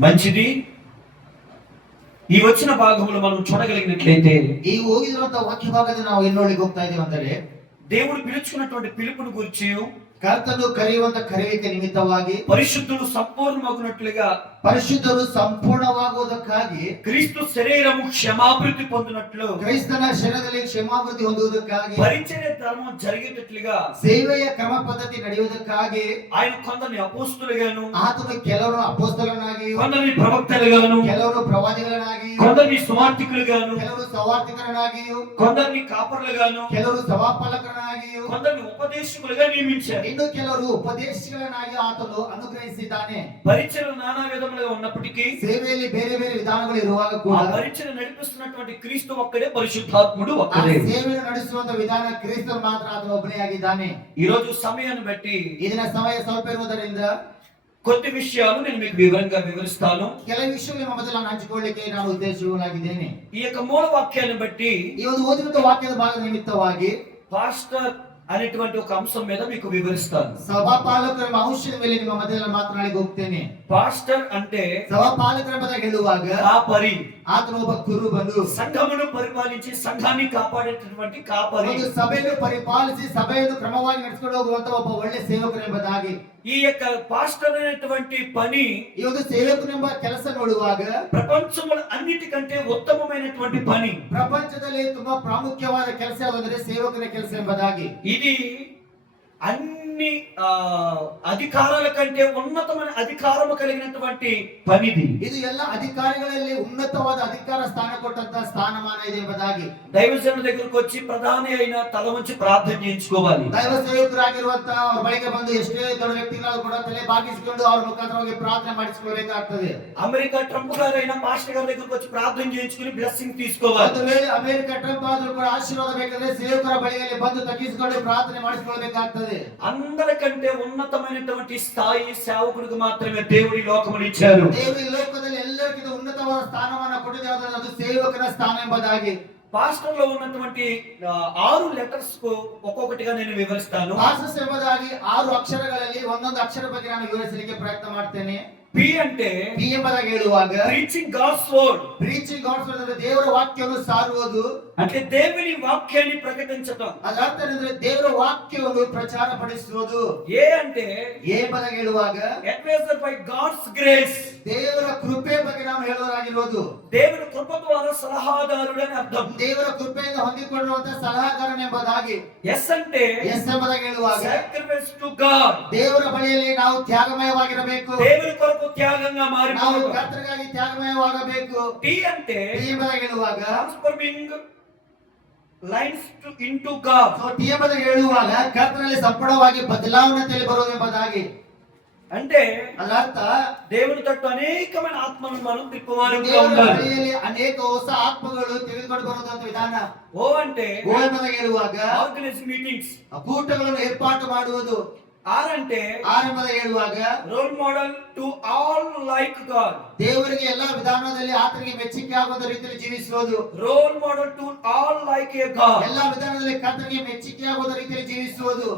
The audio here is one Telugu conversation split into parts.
మంచిది. ఈ వచ్చిన భాగంలో మనం చూడగలిగినట్లయితే ಈ ಹೋಗಿರುವಂತ ವಾಕ್ಯ ಭಾಗದಲ್ಲಿ ನಾವು ಏನ್ ನೋಡ್ಲಿಕ್ಕೆ ಹೋಗ್ತಾ ಇದೀವಿ ಅಂದರೆ దేవుడు పిలుచుకున్నటువంటి పిలుపును గురించి ಕರ್ತನು ಕರೆಯುವಂತ ಕರೆಯುವಿಕೆ ನಿಮಿತ್ತವಾಗಿ పరిశుద్ధులు సంపూర్ణమగునట్లుగా ಪರಿಶುದ್ಧರು ಸಂಪೂರ್ಣವಾಗುವುದಕ್ಕಾಗಿ క్రీస్తు శరీరము క్షమాభివృద్ధి పొందినట్లు ಕ್ರೈಸ್ತನ ಶರೀರದಲ್ಲಿ ಕ್ಷಮಾಭಿವೃದ್ಧಿ ಹೊಂದುವುದಕ್ಕಾಗಿ పరిచర్య ధర్మం జరిగేటట్లుగా ಸೇವೆಯ ಕ್ರಮ ಪದ್ಧತಿ ನಡೆಯುವುದಕ್ಕಾಗಿ ఆయన కొందరిని అపోస్తులుగాను, ಆತನು ಕೆಲವರು ಅಪೊಸ್ತಲನಾಗಿಯೂ కొందరిని ప్రవక్తలుగాను, ಕೆಲವರು ಪ್ರವಾದಿಗಳನ್ನಾಗಿಯೂ కొందరిని సువార్థికులుగాను, ಕೆಲವರು ಸವಾರ್ಥಿಕರನ್ನಾಗಿಯೂ కొందరిని కాపర్లుగాను, ಕೆಲವರು ಸಭಾಪಾಲಕರನ್ನಾಗಿಯೂ కొందరిని ఉపదేశకులుగా నియమించారు. ಇನ್ನು ಕೆಲವರು ಉಪದೇಶಗಳನ್ನಾಗಿ ಆತನು ಅನುಗ್ರಹಿಸಿದ್ದಾನೆ. పరిచర్య నానా విధములుగా ఉన్నప్పటికీ ಸೇವೆಯಲ್ಲಿ ಬೇರೆ ಬೇರೆ ವಿಧಾನಗಳು ಇರುವಾಗ ಕೂಡ ఆ పరిచర్య నడిపిస్తున్నటువంటి క్రీస్తు ఒక్కడే, పరిశుద్ధాత్ముడు ಆ ఒక్కడే. ಸೇವೆಯನ್ನು ನಡೆಸುವಂತ ವಿಧಾನ ಕ್ರಿಸ್ತನು ಮಾತ್ರ ಆತನು ಒಬ್ಬನೇ ಆಗಿದ್ದಾನೆ. ఈ రోజు సమయాన్ని బట్టి ಇದನ್ನ ಸಮಯ ಸ್ವಲ್ಪ ಇರುವುದರಿಂದ కొద్ది విషయాలు నేను మీకు వివరంగా వివరిస్తాను. ಕೆಲವು ವಿಷಯಗಳು ನಿಮ್ಮ ಮೊದಲು ನಾನು ಹಂಚಿಕೊಳ್ಳಲಿಕ್ಕೆ ನಾನು ಉದ್ದೇಶವಾಗಿದ್ದೇನೆ. ఈ యొక్క మూల వాక్యాన్ని బట్టి ಈ ಒಂದು ಓದಿರುವಂತ ವಾಕ್ಯದ ಭಾಗದ ನಿಮಿತ್ತವಾಗಿ పాస్టర్ అనేటువంటి ఒక అంశం మీద మీకు వివరిస్తాను. ಸಭಾಪಾಲಕರ ಅಂಶದ ಮೇಲೆ ನಿಮ್ಮ ಮಧ್ಯದಲ್ಲಿ ಮಾತನಾಡಿ ಹೋಗ್ತೇನೆ. పాస్టర్ అంటే ಸಭಾಪಾಲಕರ ಬಗ್ಗೆ ಹೇಳುವಾಗ కాపరి, ಆತನು ಒಬ್ಬ ಕುರುಬನು, సంఘమును పరిపాలించి సంఘాన్ని కాపాడేటటువంటి కాపరి, ಒಂದು ಸಭೆಯನ್ನು ಪರಿಪಾಲಿಸಿ ಸಭೆಯನ್ನು ಕ್ರಮವಾಗಿ ನಡೆಸಿಕೊಂಡು ಹೋಗುವಂತ ಒಬ್ಬ ಒಳ್ಳೆ ಸೇವಕರು ಎಂಬುದಾಗಿ ఈ యొక్క పాస్టర్ అనేటువంటి పని ಈ ಒಂದು ಸೇವಕನೆಂಬ ಕೆಲಸ ನೋಡುವಾಗ ప్రపంచంలో అన్నిటికంటే ఉత్తమమైనటువంటి పని. ಪ್ರಪಂಚದಲ್ಲಿ ತುಂಬಾ ಪ್ರಾಮುಖ್ಯವಾದ ಕೆಲಸ ಯಾವುದಂದ್ರೆ ಸೇವಕನ ಕೆಲಸ ಎಂಬುದಾಗಿ. ఇది అన్ని అధికారాల కంటే ఉన్నతమైన అధికారము కలిగినటువంటి పనిది. ಇದು ಎಲ್ಲ ಅಧಿಕಾರಿಗಳಲ್ಲಿ ಉನ್ನತವಾದ ಅಧಿಕಾರ ಸ್ಥಾನ ಕೊಟ್ಟಂತ ಸ್ಥಾನಮಾನ ಇದೆ ಎಂಬುದಾಗಿ దైవజనుల దగ్గరకు వచ్చి ప్రధాని అయిన తల వంచి ప్రార్థన చేయించుకోవాలి. ದೈವ ಸೇವಕರಾಗಿರುವಂತ ಅವ್ರ ಬಳಿಗೆ ಬಂದು ಎಷ್ಟೇ ದೊಡ್ಡ ವ್ಯಕ್ತಿಗಳಾದ್ರೂ ಕೂಡ ತಲೆ ಬಾಗಿಸಿಕೊಂಡು ಅವ್ರ ಮುಖಾಂತರವಾಗಿ ಪ್ರಾರ್ಥನೆ ಮಾಡಿಸಿಕೊಳ್ಳಬೇಕಾಗ್ತದೆ. అమెరికా ట్రంప్ గారు అయినా పాస్టర్ గారి దగ్గరకు వచ్చి ప్రార్థన చేయించుకుని బ్లెస్సింగ్ తీసుకోవాలి. ಒಂದು ವೇಳೆ ಅಮೆರಿಕ ಟ್ರಂಪ್ ಆದ್ರೂ ಕೂಡ ಆಶೀರ್ವಾದ ಬೇಕಾದ್ರೆ ಸೇವಕರ ಬಳಿಯಲ್ಲಿ ಬಂದು ತಗ್ಗಿಸಿಕೊಂಡು ಪ್ರಾರ್ಥನೆ ಮಾಡಿಸಿಕೊಳ್ಳಬೇಕಾಗ್ತದೆ. అందరికంటే ఉన్నతమైనటువంటి స్థాయి సేవకుడికి మాత్రమే దేవుడి లోకమును ఇచ్చారు. ದೇವರು ಈ ಲೋಕದಲ್ಲಿ ಎಲ್ಲರಿಗಿಂತ ಉನ್ನತವಾದ ಸ್ಥಾನಮಾನ ಕೊಟ್ಟಿದೆ, ಅದು ಸೇವಕನ ಸ್ಥಾನ ಎಂಬುದಾಗಿ. పాస్టర్ లో ఉన్నటువంటి 6 లెటర్స్ కు ఒక్కొక్కటిగా నేను వివరిస్తాను. ಪಾಸ್ಟರ್ಸ್ ಎಂಬುದಾಗಿ 6 ಅಕ್ಷರಗಳಲ್ಲಿ ಒಂದೊಂದು ಅಕ್ಷರ ಬಗ್ಗೆ ನಾನು ವಿವರಿಸಲಿಕ್ಕೆ ಪ್ರಯತ್ನ ಮಾಡ್ತೇನೆ. పి అంటే ಪಿ ಎಂಬುದಾಗಿ ಹೇಳುವಾಗ preaching God's word, preaching God's word ಅಂದ್ರೆ ದೇವರ ವಾಕ್ಯವನ್ನು ಸಾರುವುದು, అంటే దేవుని వాక్యాన్ని ప్రకటించడం. ಅದರ ಅರ್ಥ ಏನಂದ್ರೆ ದೇವರ ವಾಕ್ಯವನ್ನು ಪ್ರಚಾರ ಪಡಿಸುವುದು. ఏ అంటే ಎಂಬುದಾಗಿ ಹೇಳುವಾಗ advisor by God's grace, ದೇವರ ಕೃಪೆ ಬಗ್ಗೆ ನಾವು ಹೇಳುವರಾಗಿರುವುದು. దేవుని కృప ద్వారా సలహాదారుడు అని అర్థం. ದೇವರ ಕೃಪೆಯಿಂದ ಹೊಂದಿಕೊಳ್ಳುವಂತ ಸಲಹಾಗಾರನೆಂಬುದಾಗಿ. ఎస్ అంటే ಎಸ್ ಎಂಬುದಾಗಿ ಹೇಳುವಾಗ sacrifice to God, ದೇವರ ಬಳಿಯಲ್ಲಿ ನಾವು ತ್ಯಾಗಮಯವಾಗಿರಬೇಕು, దేవుని కొరకు త్యాగంగా ನಾವು మారిపోవాలి. ಕರ್ತನಿಗಾಗಿ ತ್ಯಾಗಮಯವಾಗಬೇಕು. ಟಿ అంటే ಟಿ ಎಂಬುದಾಗಿ ಹೇಳುವಾಗ transforming lines to into God. T ಎಂಬುದಾಗಿ ಹೇಳುವಾಗ ಕರ್ತನಲ್ಲಿ ಸಂಪೂರ್ಣವಾಗಿ ಬದಲಾವಣೆಯಲ್ಲಿ ಬರುವುದು ಎಂಬುದಾಗಿ. అంటే ಅದರ ಅರ್ಥ దేవుని తట్టు అనేకమైన ఆత్మలను మనం తిప్పవారిగా ದೇವರ ఉండాలి. ಬಳಿಯಲ್ಲಿ ಅನೇಕ ಹೊಸ ಆತ್ಮಗಳು ತೆಗೆದುಕೊಂಡು ಬರುವಂತ ವಿಧಾನ. ఓ అంటే ಓ ಎಂಬುದಾಗಿ ಹೇಳುವಾಗ ఆర్గనైజింగ్ మీటింగ్స్. ಕೂಟಗಳನ್ನು ಏರ್ಪಾಟು ಮಾಡುವುದು. ఆర్ అంటే ಆರ್ ಎಂಬುದಾಗಿ ಹೇಳುವಾಗ role model to all like God. ದೇವರಿಗೆ ಎಲ್ಲಾ ವಿಧಾನದಲ್ಲಿ ಆತನಿಗೆ ಮೆಚ್ಚುಗೆ ಆಗುವ ರೀತಿಯಲ್ಲಿ ಜೀವಿಸುವುದು. Role model to all like a God. ಎಲ್ಲಾ ವಿಧಾನದಲ್ಲಿ ಕರ್ತನಿಗೆ ಮೆಚ್ಚುಗೆ ಆಗುವ ರೀತಿಯಲ್ಲಿ ಜೀವಿಸುವುದು.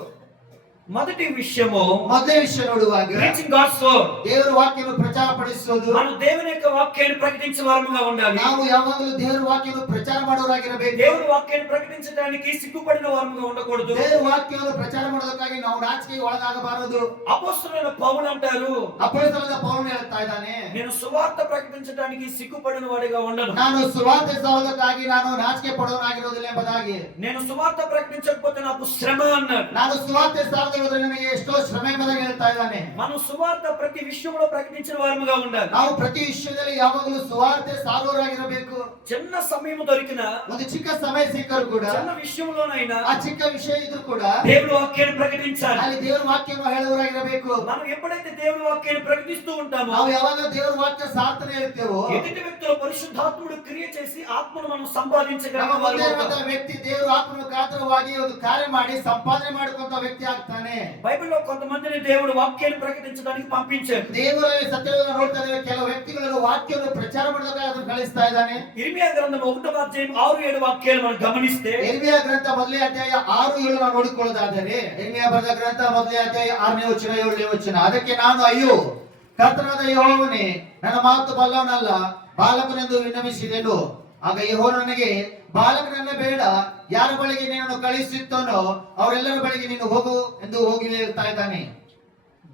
మొదటి విషయము ಮೊದಲನೇ ವಿಷಯ ನೋಡುವಾಗ ప్రీచింగ్ గాడ్స్ వర్డ్. ದೇವರ ವಾಕ್ಯವನ್ನು ಪ್ರಚಾರ ಪಡಿಸುವುದು. మనం దేవుని యొక్క వాక్యాన్ని ప్రకటించే వారముగా ఉండాలి. ನಾವು ಯಾವಾಗಲೂ ದೇವರ ವಾಕ್ಯವನ್ನು ಪ್ರಚಾರ ಮಾಡುವವರಾಗಿರಬೇಕು. దేవుని వాక్యాన్ని ప్రకటించడానికి సిగ్గుపడిన వారముగా ఉండకూడదు. ದೇವರ ವಾಕ್ಯವನ್ನು ಪ್ರಚಾರ ಮಾಡೋದಕ್ಕಾಗಿ ನಾವು ನಾಚಿಕೆಗೆ ಒಳಗಾಗಬಾರದು. అపొస్తలులైన పౌలు అంటారు, ಅಪೊಸ್ತಲನಾದ ಪೌಲನು ಹೇಳ್ತಾ ಇದ್ದಾನೆ, నేను సువార్త ప్రకటించడానికి సిగ్గుపడిన వాడిగా ఉండను. ನಾನು ಸುವಾರ್ತೆ ಸಾರುವುದಕ್ಕಾಗಿ ನಾನು ನಾಚಿಕೆ ಪಡುವವನಾಗಿರುವುದಿಲ್ಲ ಎಂಬುದಾಗಿ. నేను సువార్త ప్రకటించకపోతే నాకు శ్రమ అన్నాడు. ನಾನು ಸುವಾರ್ತೆ ಸಾರದಿರುವುದರಿಂದ ನನಗೆ ಎಷ್ಟೋ ಶ್ರಮೆ ಎಂಬುದಾಗಿ ಹೇಳ್ತಾ ಇದ್ದಾನೆ. మనం సువార్త ప్రతి విషయంలో ప్రకటించిన వారముగా ఉండాలి. ನಾವು ಪ್ರತಿ ವಿಷಯದಲ್ಲಿ ಯಾವಾಗಲೂ ಸುವಾರ್ತೆ ಸಾರುವವರಾಗಿರಬೇಕು. చిన్న సమయం దొరికిన ಒಂದು ಚಿಕ್ಕ ಸಮಯ ಸಿಕ್ಕರೂ ಕೂಡ చిన్న విషయంలోనైనా ಆ ಚಿಕ್ಕ ವಿಷಯ ಇದ್ರೂ ಕೂಡ దేవుని వాక్యాన్ని ప్రకటించాలి. ಅಲ್ಲಿ ದೇವರ ವಾಕ್ಯವನ್ನು ಹೇಳುವವರಾಗಿರಬೇಕು. మనం ఎప్పుడైతే దేవుని వాక్యాన్ని ప్రకటిస్తూ ఉంటామో ನಾವು ಯಾವಾಗ ದೇವರ ವಾಕ್ಯ ಸಾರ್ತನೆ ಇರ್ತೇವೋ ఎదుటి వ్యక్తుల పరిశుద్ధాత్ముడు క్రియ చేసి ఆత్మను మనం ನಮ್ಮ సంపాదించగలం. ಮುಂದೆ ಇರುವಂತಹ ವ್ಯಕ್ತಿ ದೇವರ ಆತ್ಮನ ಮುಖಾಂತರವಾಗಿ ಒಂದು ಕಾರ್ಯ ಮಾಡಿ ಸಂಪಾದನೆ ಮಾಡಿಕೊಂತ ವ್ಯಕ್ತಿ ಆಗ್ತಾನೆ. బైబిల్లో కొంతమందిని దేవుడు వాక్యాన్ని ప్రకటించడానికి పంపించాడు. ದೇವರಲ್ಲಿ ಸತ್ಯವನ್ನು ನೋಡ್ತಾ ಇದ್ದೇವೆ, ಕೆಲವು ವ್ಯಕ್ತಿಗಳನ್ನು ವಾಕ್ಯವನ್ನು ಪ್ರಚಾರ ಮಾಡೋದಕ್ಕೆ ಅದನ್ನು ಕಳಿಸ್ತಾ ಇದ್ದಾನೆ. ఇర్మియా గ్రంథం 1వ అధ్యాయం 6-7 వాక్యాలు మనం గమనిస్తే ಇರ್ಮಿಯಾ ಗ್ರಂಥ ಮೊದಲನೇ ಅಧ್ಯಾಯ 6-7 ನಾವು ನೋಡಿಕೊಳ್ಳೋದಾದರೆ, ಇರ್ಮಿಯಾ ಬರೆದ ಗ್ರಂಥ ಮೊದಲನೇ ಅಧ್ಯಾಯ 6ನೇ ವಚನ 7ನೇ ವಚನ, ಅದಕ್ಕೆ ನಾನು ಅಯ್ಯೋ ಕರ್ತನಾದ ಯೆಹೋವನೇ, ನನ್ನ ಮಾತು ಬಲ್ಲವನಲ್ಲ, ಬಾಲಕನೆಂದು ವಿನ್ನವಿಸಿದೆನು. ಆಗ ಯೆಹೋವನು ನನಗೆ, ಬಾಲಕನನ್ನ ಬೇಡ, ಯಾರ ಬಳಿಗೆ ನೀನನ್ನು ಕಳಿಸುತ್ತಾನೋ ಅವರೆಲ್ಲರ ಬಳಿಗೆ ನೀನು ಹೋಗು ಎಂದು ಹೋಗಿ ಹೇಳ್ತಾ ಇದ್ದಾನೆ.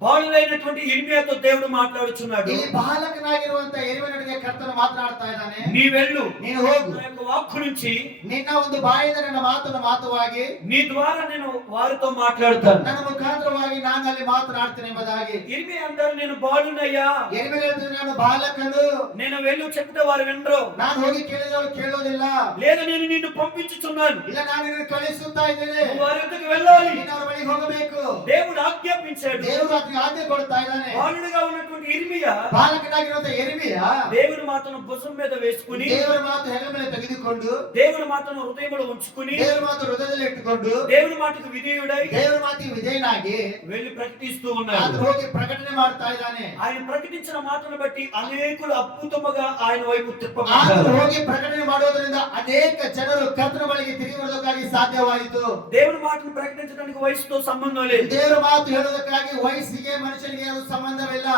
బాలుడైనటువంటి ఇర్మియాతో దేవుడు మాట్లాడుచున్నాడు. ಈ ಬಾಲಕನಾಗಿರುವಂತ ಯೆರೆಮೀಯನಿಗೆ ಕರ್ತನು ಮಾತನಾಡ್ತಾ ಇದ್ದಾನೆ. నీ వెళ్ళు, ನೀನು ಹೋಗು, నా యొక్క వాక్కు నుంచి ನಿನ್ನ ಒಂದು ಬಾಯಿಂದ ನನ್ನ ಮಾತನ್ನು ಮಾತುವಾಗಿ నీ ద్వారా నేను వారితో మాట్లాడుతాను. ನನ್ನ ಮುಖಾಂತರವಾಗಿ ನಾನು ಅಲ್ಲಿ ಮಾತನಾಡ್ತೇನೆ ಎಂಬುದಾಗಿ. ఇర్మియా అంటారు, నేను బాలునయ్యా, ಯೆರೆಮೀಯ ಹೇಳ್ತಾನೆ, ನಾನು ಬಾಲಕನು, నేను వెళ్ళు చెప్తే వారు వినరు. ನಾನು ಹೋಗಿ ಕೇಳಿದವರು ಕೇಳೋದಿಲ್ಲ. లేదా నేను నిన్ను పంపించుచున్నాను, ಇಲ್ಲ, ನಾನು ನಿನ್ನನ್ನು ಕಳಿಸುತ್ತಾ ಇದ್ದೇನೆ, నువ్వు వారి వద్దకు వెళ్ళాలి. ನೀನು ಅವರ ಬಳಿಗೆ ಹೋಗಬೇಕು. దేవుడు ఆజ్ఞాపించాడు. ದೇವರು ಅದಕ್ಕೆ ಆಜ್ಞೆ ಕೊಡ್ತಾ ಇದ್ದಾನೆ. బాలుడుగా ఉన్నటువంటి ఇర్మియా ಬಾಲಕನಾಗಿರುವಂತ ಯೆರೆಮೀಯ దేవుని మాటను భుజం మీద వేసుకుని, ದೇವರ ಮಾತು ಹೆಗಲ ಮೇಲೆ ತೆಗೆದುಕೊಂಡು, దేవుని మాటను హృదయంలో ఉంచుకుని, ದೇವರ ಮಾತು ಹೃದಯದಲ್ಲಿ ಇಟ್ಟುಕೊಂಡು, దేవుని మాటకు విధేయుడై ದೇವರ ಮಾತಿಗೆ ವಿಧೇಯನಾಗಿ వెళ్ళి ప్రకటిస్తూ ಅದು ఉన్నాడు. ಹೋಗಿ ಪ್ರಕಟಣೆ ಮಾಡ್ತಾ ಇದ್ದಾನೆ. ఆయన ప్రకటించిన మాటను బట్టి అనేకులు అద్భుతముగా ఆయన వైపు ಆತನು తిప్పబడ్డారు. ಹೋಗಿ ಪ್ರಕಟಣೆ ಮಾಡೋದ್ರಿಂದ ಅನೇಕ ಜನರು ಕರ್ತನ ಬಳಿಗೆ ತಿರುಗಿ ಬರೋದಕ್ಕಾಗಿ ಸಾಧ್ಯವಾಯಿತು. దేవుని మాటను ప్రకటించడానికి వయసుతో సంబంధం లేదు. ದೇವರ ಮಾತು ಹೇಳೋದಕ್ಕಾಗಿ ವಯಸ್ಸಿಗೆ ಮನುಷ್ಯನಿಗೆ ಅದು ಸಂಬಂಧವಿಲ್ಲ.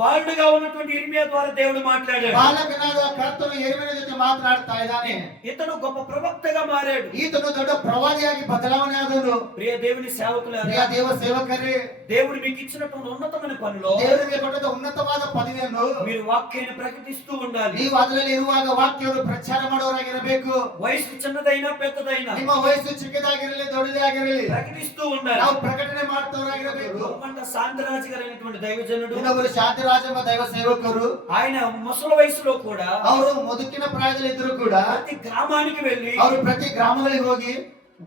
బాలుడుగా ఉన్నటువంటి ఇర్మియా ద్వారా దేవుడు మాట్లాడాడు. ಬಾಲಕನಾದ ಕರ್ತನು ಯೆರೆಮೀಯನ ಜೊತೆ ಮಾತನಾಡ್ತಾ ಇದ್ದಾನೆ. ఇతను గొప్ప ప్రవక్తగా మారాడు. ಈತನು ದೊಡ್ಡ ಪ್ರವಾದಿಯಾಗಿ ಬದಲಾವಣೆ ಆದನು. ప్రియ దేవుని సేవకులారా, ಪ್ರಿಯ ದೇವ ಸೇವಕರೇ, దేవుడు మీకు ఇచ్చినటువంటి ఉన్నతమైన పనిలో ದೇವರಿಗೆ ಕೊಟ್ಟಂತ ಉನ್ನತವಾದ ಪದವಿಯನ್ನು మీరు వాక్యాన్ని ప్రకటిస్తూ ఉండాలి. ನೀವು ಅದರಲ್ಲಿ ಇರುವಾಗ ವಾಕ್ಯವನ್ನು ಪ್ರಚಾರ ಮಾಡೋರಾಗಿರಬೇಕು. వయసు చిన్నదైనా పెద్దదైనా ನಿಮ್ಮ ವಯಸ್ಸು ಚಿಕ್ಕದಾಗಿರಲಿ ದೊಡ್ಡದೇ ಆಗಿರಲಿ ప్రకటిస్తూ ఉండాలి. ನಾವು ಪ್ರಕಟಣೆ ಮಾಡ್ತವರಾಗಿರಬೇಕು. రోమంట శాంతరాజు గారు అయినటువంటి దైవజనుడు, ಇನ್ನೊಬ್ಬರು ಶಾಂತಿರಾಜ ಎಂಬ ದೈವ ಸೇವಕರು, ఆయన ముసలి వయసులో కూడా ಅವರು ಮುದುಕಿನ ಪ್ರಾಯದಲ್ಲಿ ಇದ್ರು ಕೂಡ ప్రతి గ్రామానికి వెళ్ళి ಅವರು ಪ್ರತಿ ಗ್ರಾಮಗಳಿಗೆ ಹೋಗಿ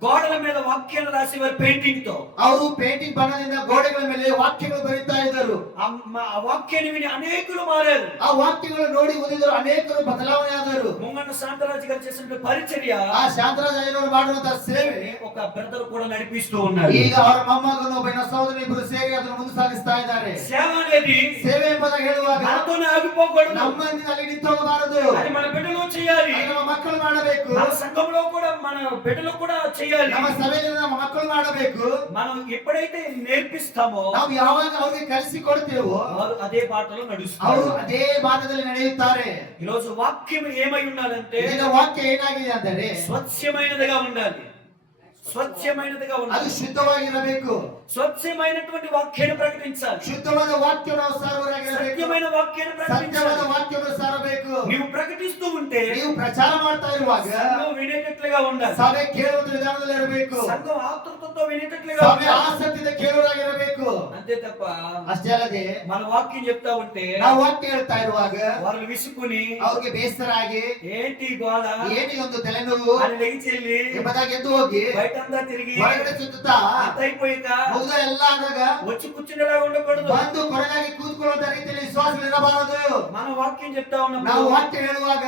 గోడల మీద వాక్యాలు రాసేవారు పెయింటింగ్ తో. ಅವರು ಪೇಂಟಿಂಗ್ ಬಣ್ಣದಿಂದ ಗೋಡೆಗಳ ಮೇಲೆ ವಾಕ್ಯಗಳು ಬರೀತಾ ಇದ್ದರು. ఆ వాక్యాన్ని విని అనేకులు మారారు. ಆ ವಾಕ್ಯಗಳು ನೋಡಿ ಓದಿದರು, ಅನೇಕರು ಬದಲಾವಣೆ ಆದರು. ముంగన్న శాంతరాజు గారు చేసిన పరిచర్య ಆ ಶಾಂತರಾಜ ಅಯ್ಯನವರು ಮಾಡುವಂತಹ ಸೇವೆ ఒక బ్రదర్ కూడా నడిపిస్తూ ఉన్నారు. ಈಗ ಅವರ ಮೊಮ್ಮಗನು ಒಬ್ಬ ಸಹೋದರ ಇಬ್ಬರು ಸೇರಿ ಅದನ್ನು ಮುಂದೆ ಸಾಗಿಸ್ತಾ ಇದ್ದಾರೆ. సేవ అనేది ಸೇವೆ ಎಂಬುದಾಗಿ ಹೇಳುವಾಗ మనతోనే ఆగిపోకూడదు. ನಮ್ಮಲ್ಲಿ ಅಲ್ಲಿ ನಿಂತೋಗಬಾರದು. అది మన బిడ్డలు చేయాలి. ಅದು ನಮ್ಮ ಮಕ್ಕಳು ಮಾಡಬೇಕು. మన సంఘంలో కూడా మన బిడ్డలు కూడా చేయాలి. ನಮ್ಮ ಸಭೆಯಲ್ಲಿ ನಮ್ಮ ಮಕ್ಕಳು ಮಾಡಬೇಕು. మనం ఎప్పుడైతే నేర్పిస్తామో ನಾವು ಯಾವಾಗ ಅವ್ರಿಗೆ ಕಲಿಸಿ ಕೊಡ್ತೇವೋ వారు అదే బాటలో ಅವರು నడుస్తారు. ಅದೇ ಮಾರ್ಗದಲ್ಲಿ ನಡೆಯುತ್ತಾರೆ. ఈ రోజు వాక్యం ఏమై ఉండాలంటే ಈಗ ವಾಕ್ಯ ಏನಾಗಿದೆ ಅಂದರೆ స్వచ్ఛమైనదిగా ఉండాలి. స్వచ్ఛమైనదిగా ಅದು ఉండాలి. ಶುದ್ಧವಾಗಿರಬೇಕು. స్వచ్ఛమైనటువంటి వాక్యాన్ని ప్రకటించాలి. ಶುದ್ಧವಾದ ವಾಕ್ಯ ನಾವು ಸಾರುವರಾಗಿರಬೇಕು. సత్యమైన వాక్యాన్ని ಸತ್ಯವಾದ ప్రకటించాలి. ವಾಕ್ಯವನ್ನು ಸಾರಬೇಕು. నీవు ప్రకటిస్తూ ఉంటే ನೀವು ಪ್ರಚಾರ ಮಾಡ್ತಾ ಇರುವಾಗ సంఘం వినేటట్లుగా ఉండాలి. ಸಭೆ ಕೇಳುವ ವಿಧಾನದಲ್ಲಿ ಇರಬೇಕು. సంఘం ఆతృతతో వినేటట్లుగా ಸಭೆ ఉండాలి. ಆಸಕ್ತಿಯಿಂದ ಕೇಳುವರಾಗಿರಬೇಕು. అంతే తప్ప ಅಷ್ಟೇ ಅಲ್ಲದೆ మన వాక్యం చెప్తా ఉంటే ನಾವು ವಾಕ್ಯ ಹೇಳ್ತಾ ಇರುವಾಗ వాళ్ళు విసుకుని ಅವ್ರಿಗೆ ಬೇಸರ ಆಗಿ ఏంటి గోళ ಏನಿ ಒಂದು ತಲೆನೋವು అని లెగిచెల్లి ಎಂಬುದಾಗಿ ಎದ್ದು ಹೋಗಿ బయటంతా తిరిగి ಹೊರಗಡೆ ಸುತ್ತಾ అంత అయిపోయాక ಮುಗ್ದ ಎಲ್ಲ ಆದಾಗ వచ్చి కూర్చునేలా ఉండకూడదు. ಬಂದು ಕೊರಗಾಗಿ ಕೂತ್ಕೊಳ್ಳುವಂತ ರೀತಿಯಲ್ಲಿ ವಿಶ್ವಾಸಗಳು ಇರಬಾರದು. మన వాక్యం చెప్తా ನಾವು ఉన్నప్పుడు ವಾಕ್ಯ ಹೇಳುವಾಗ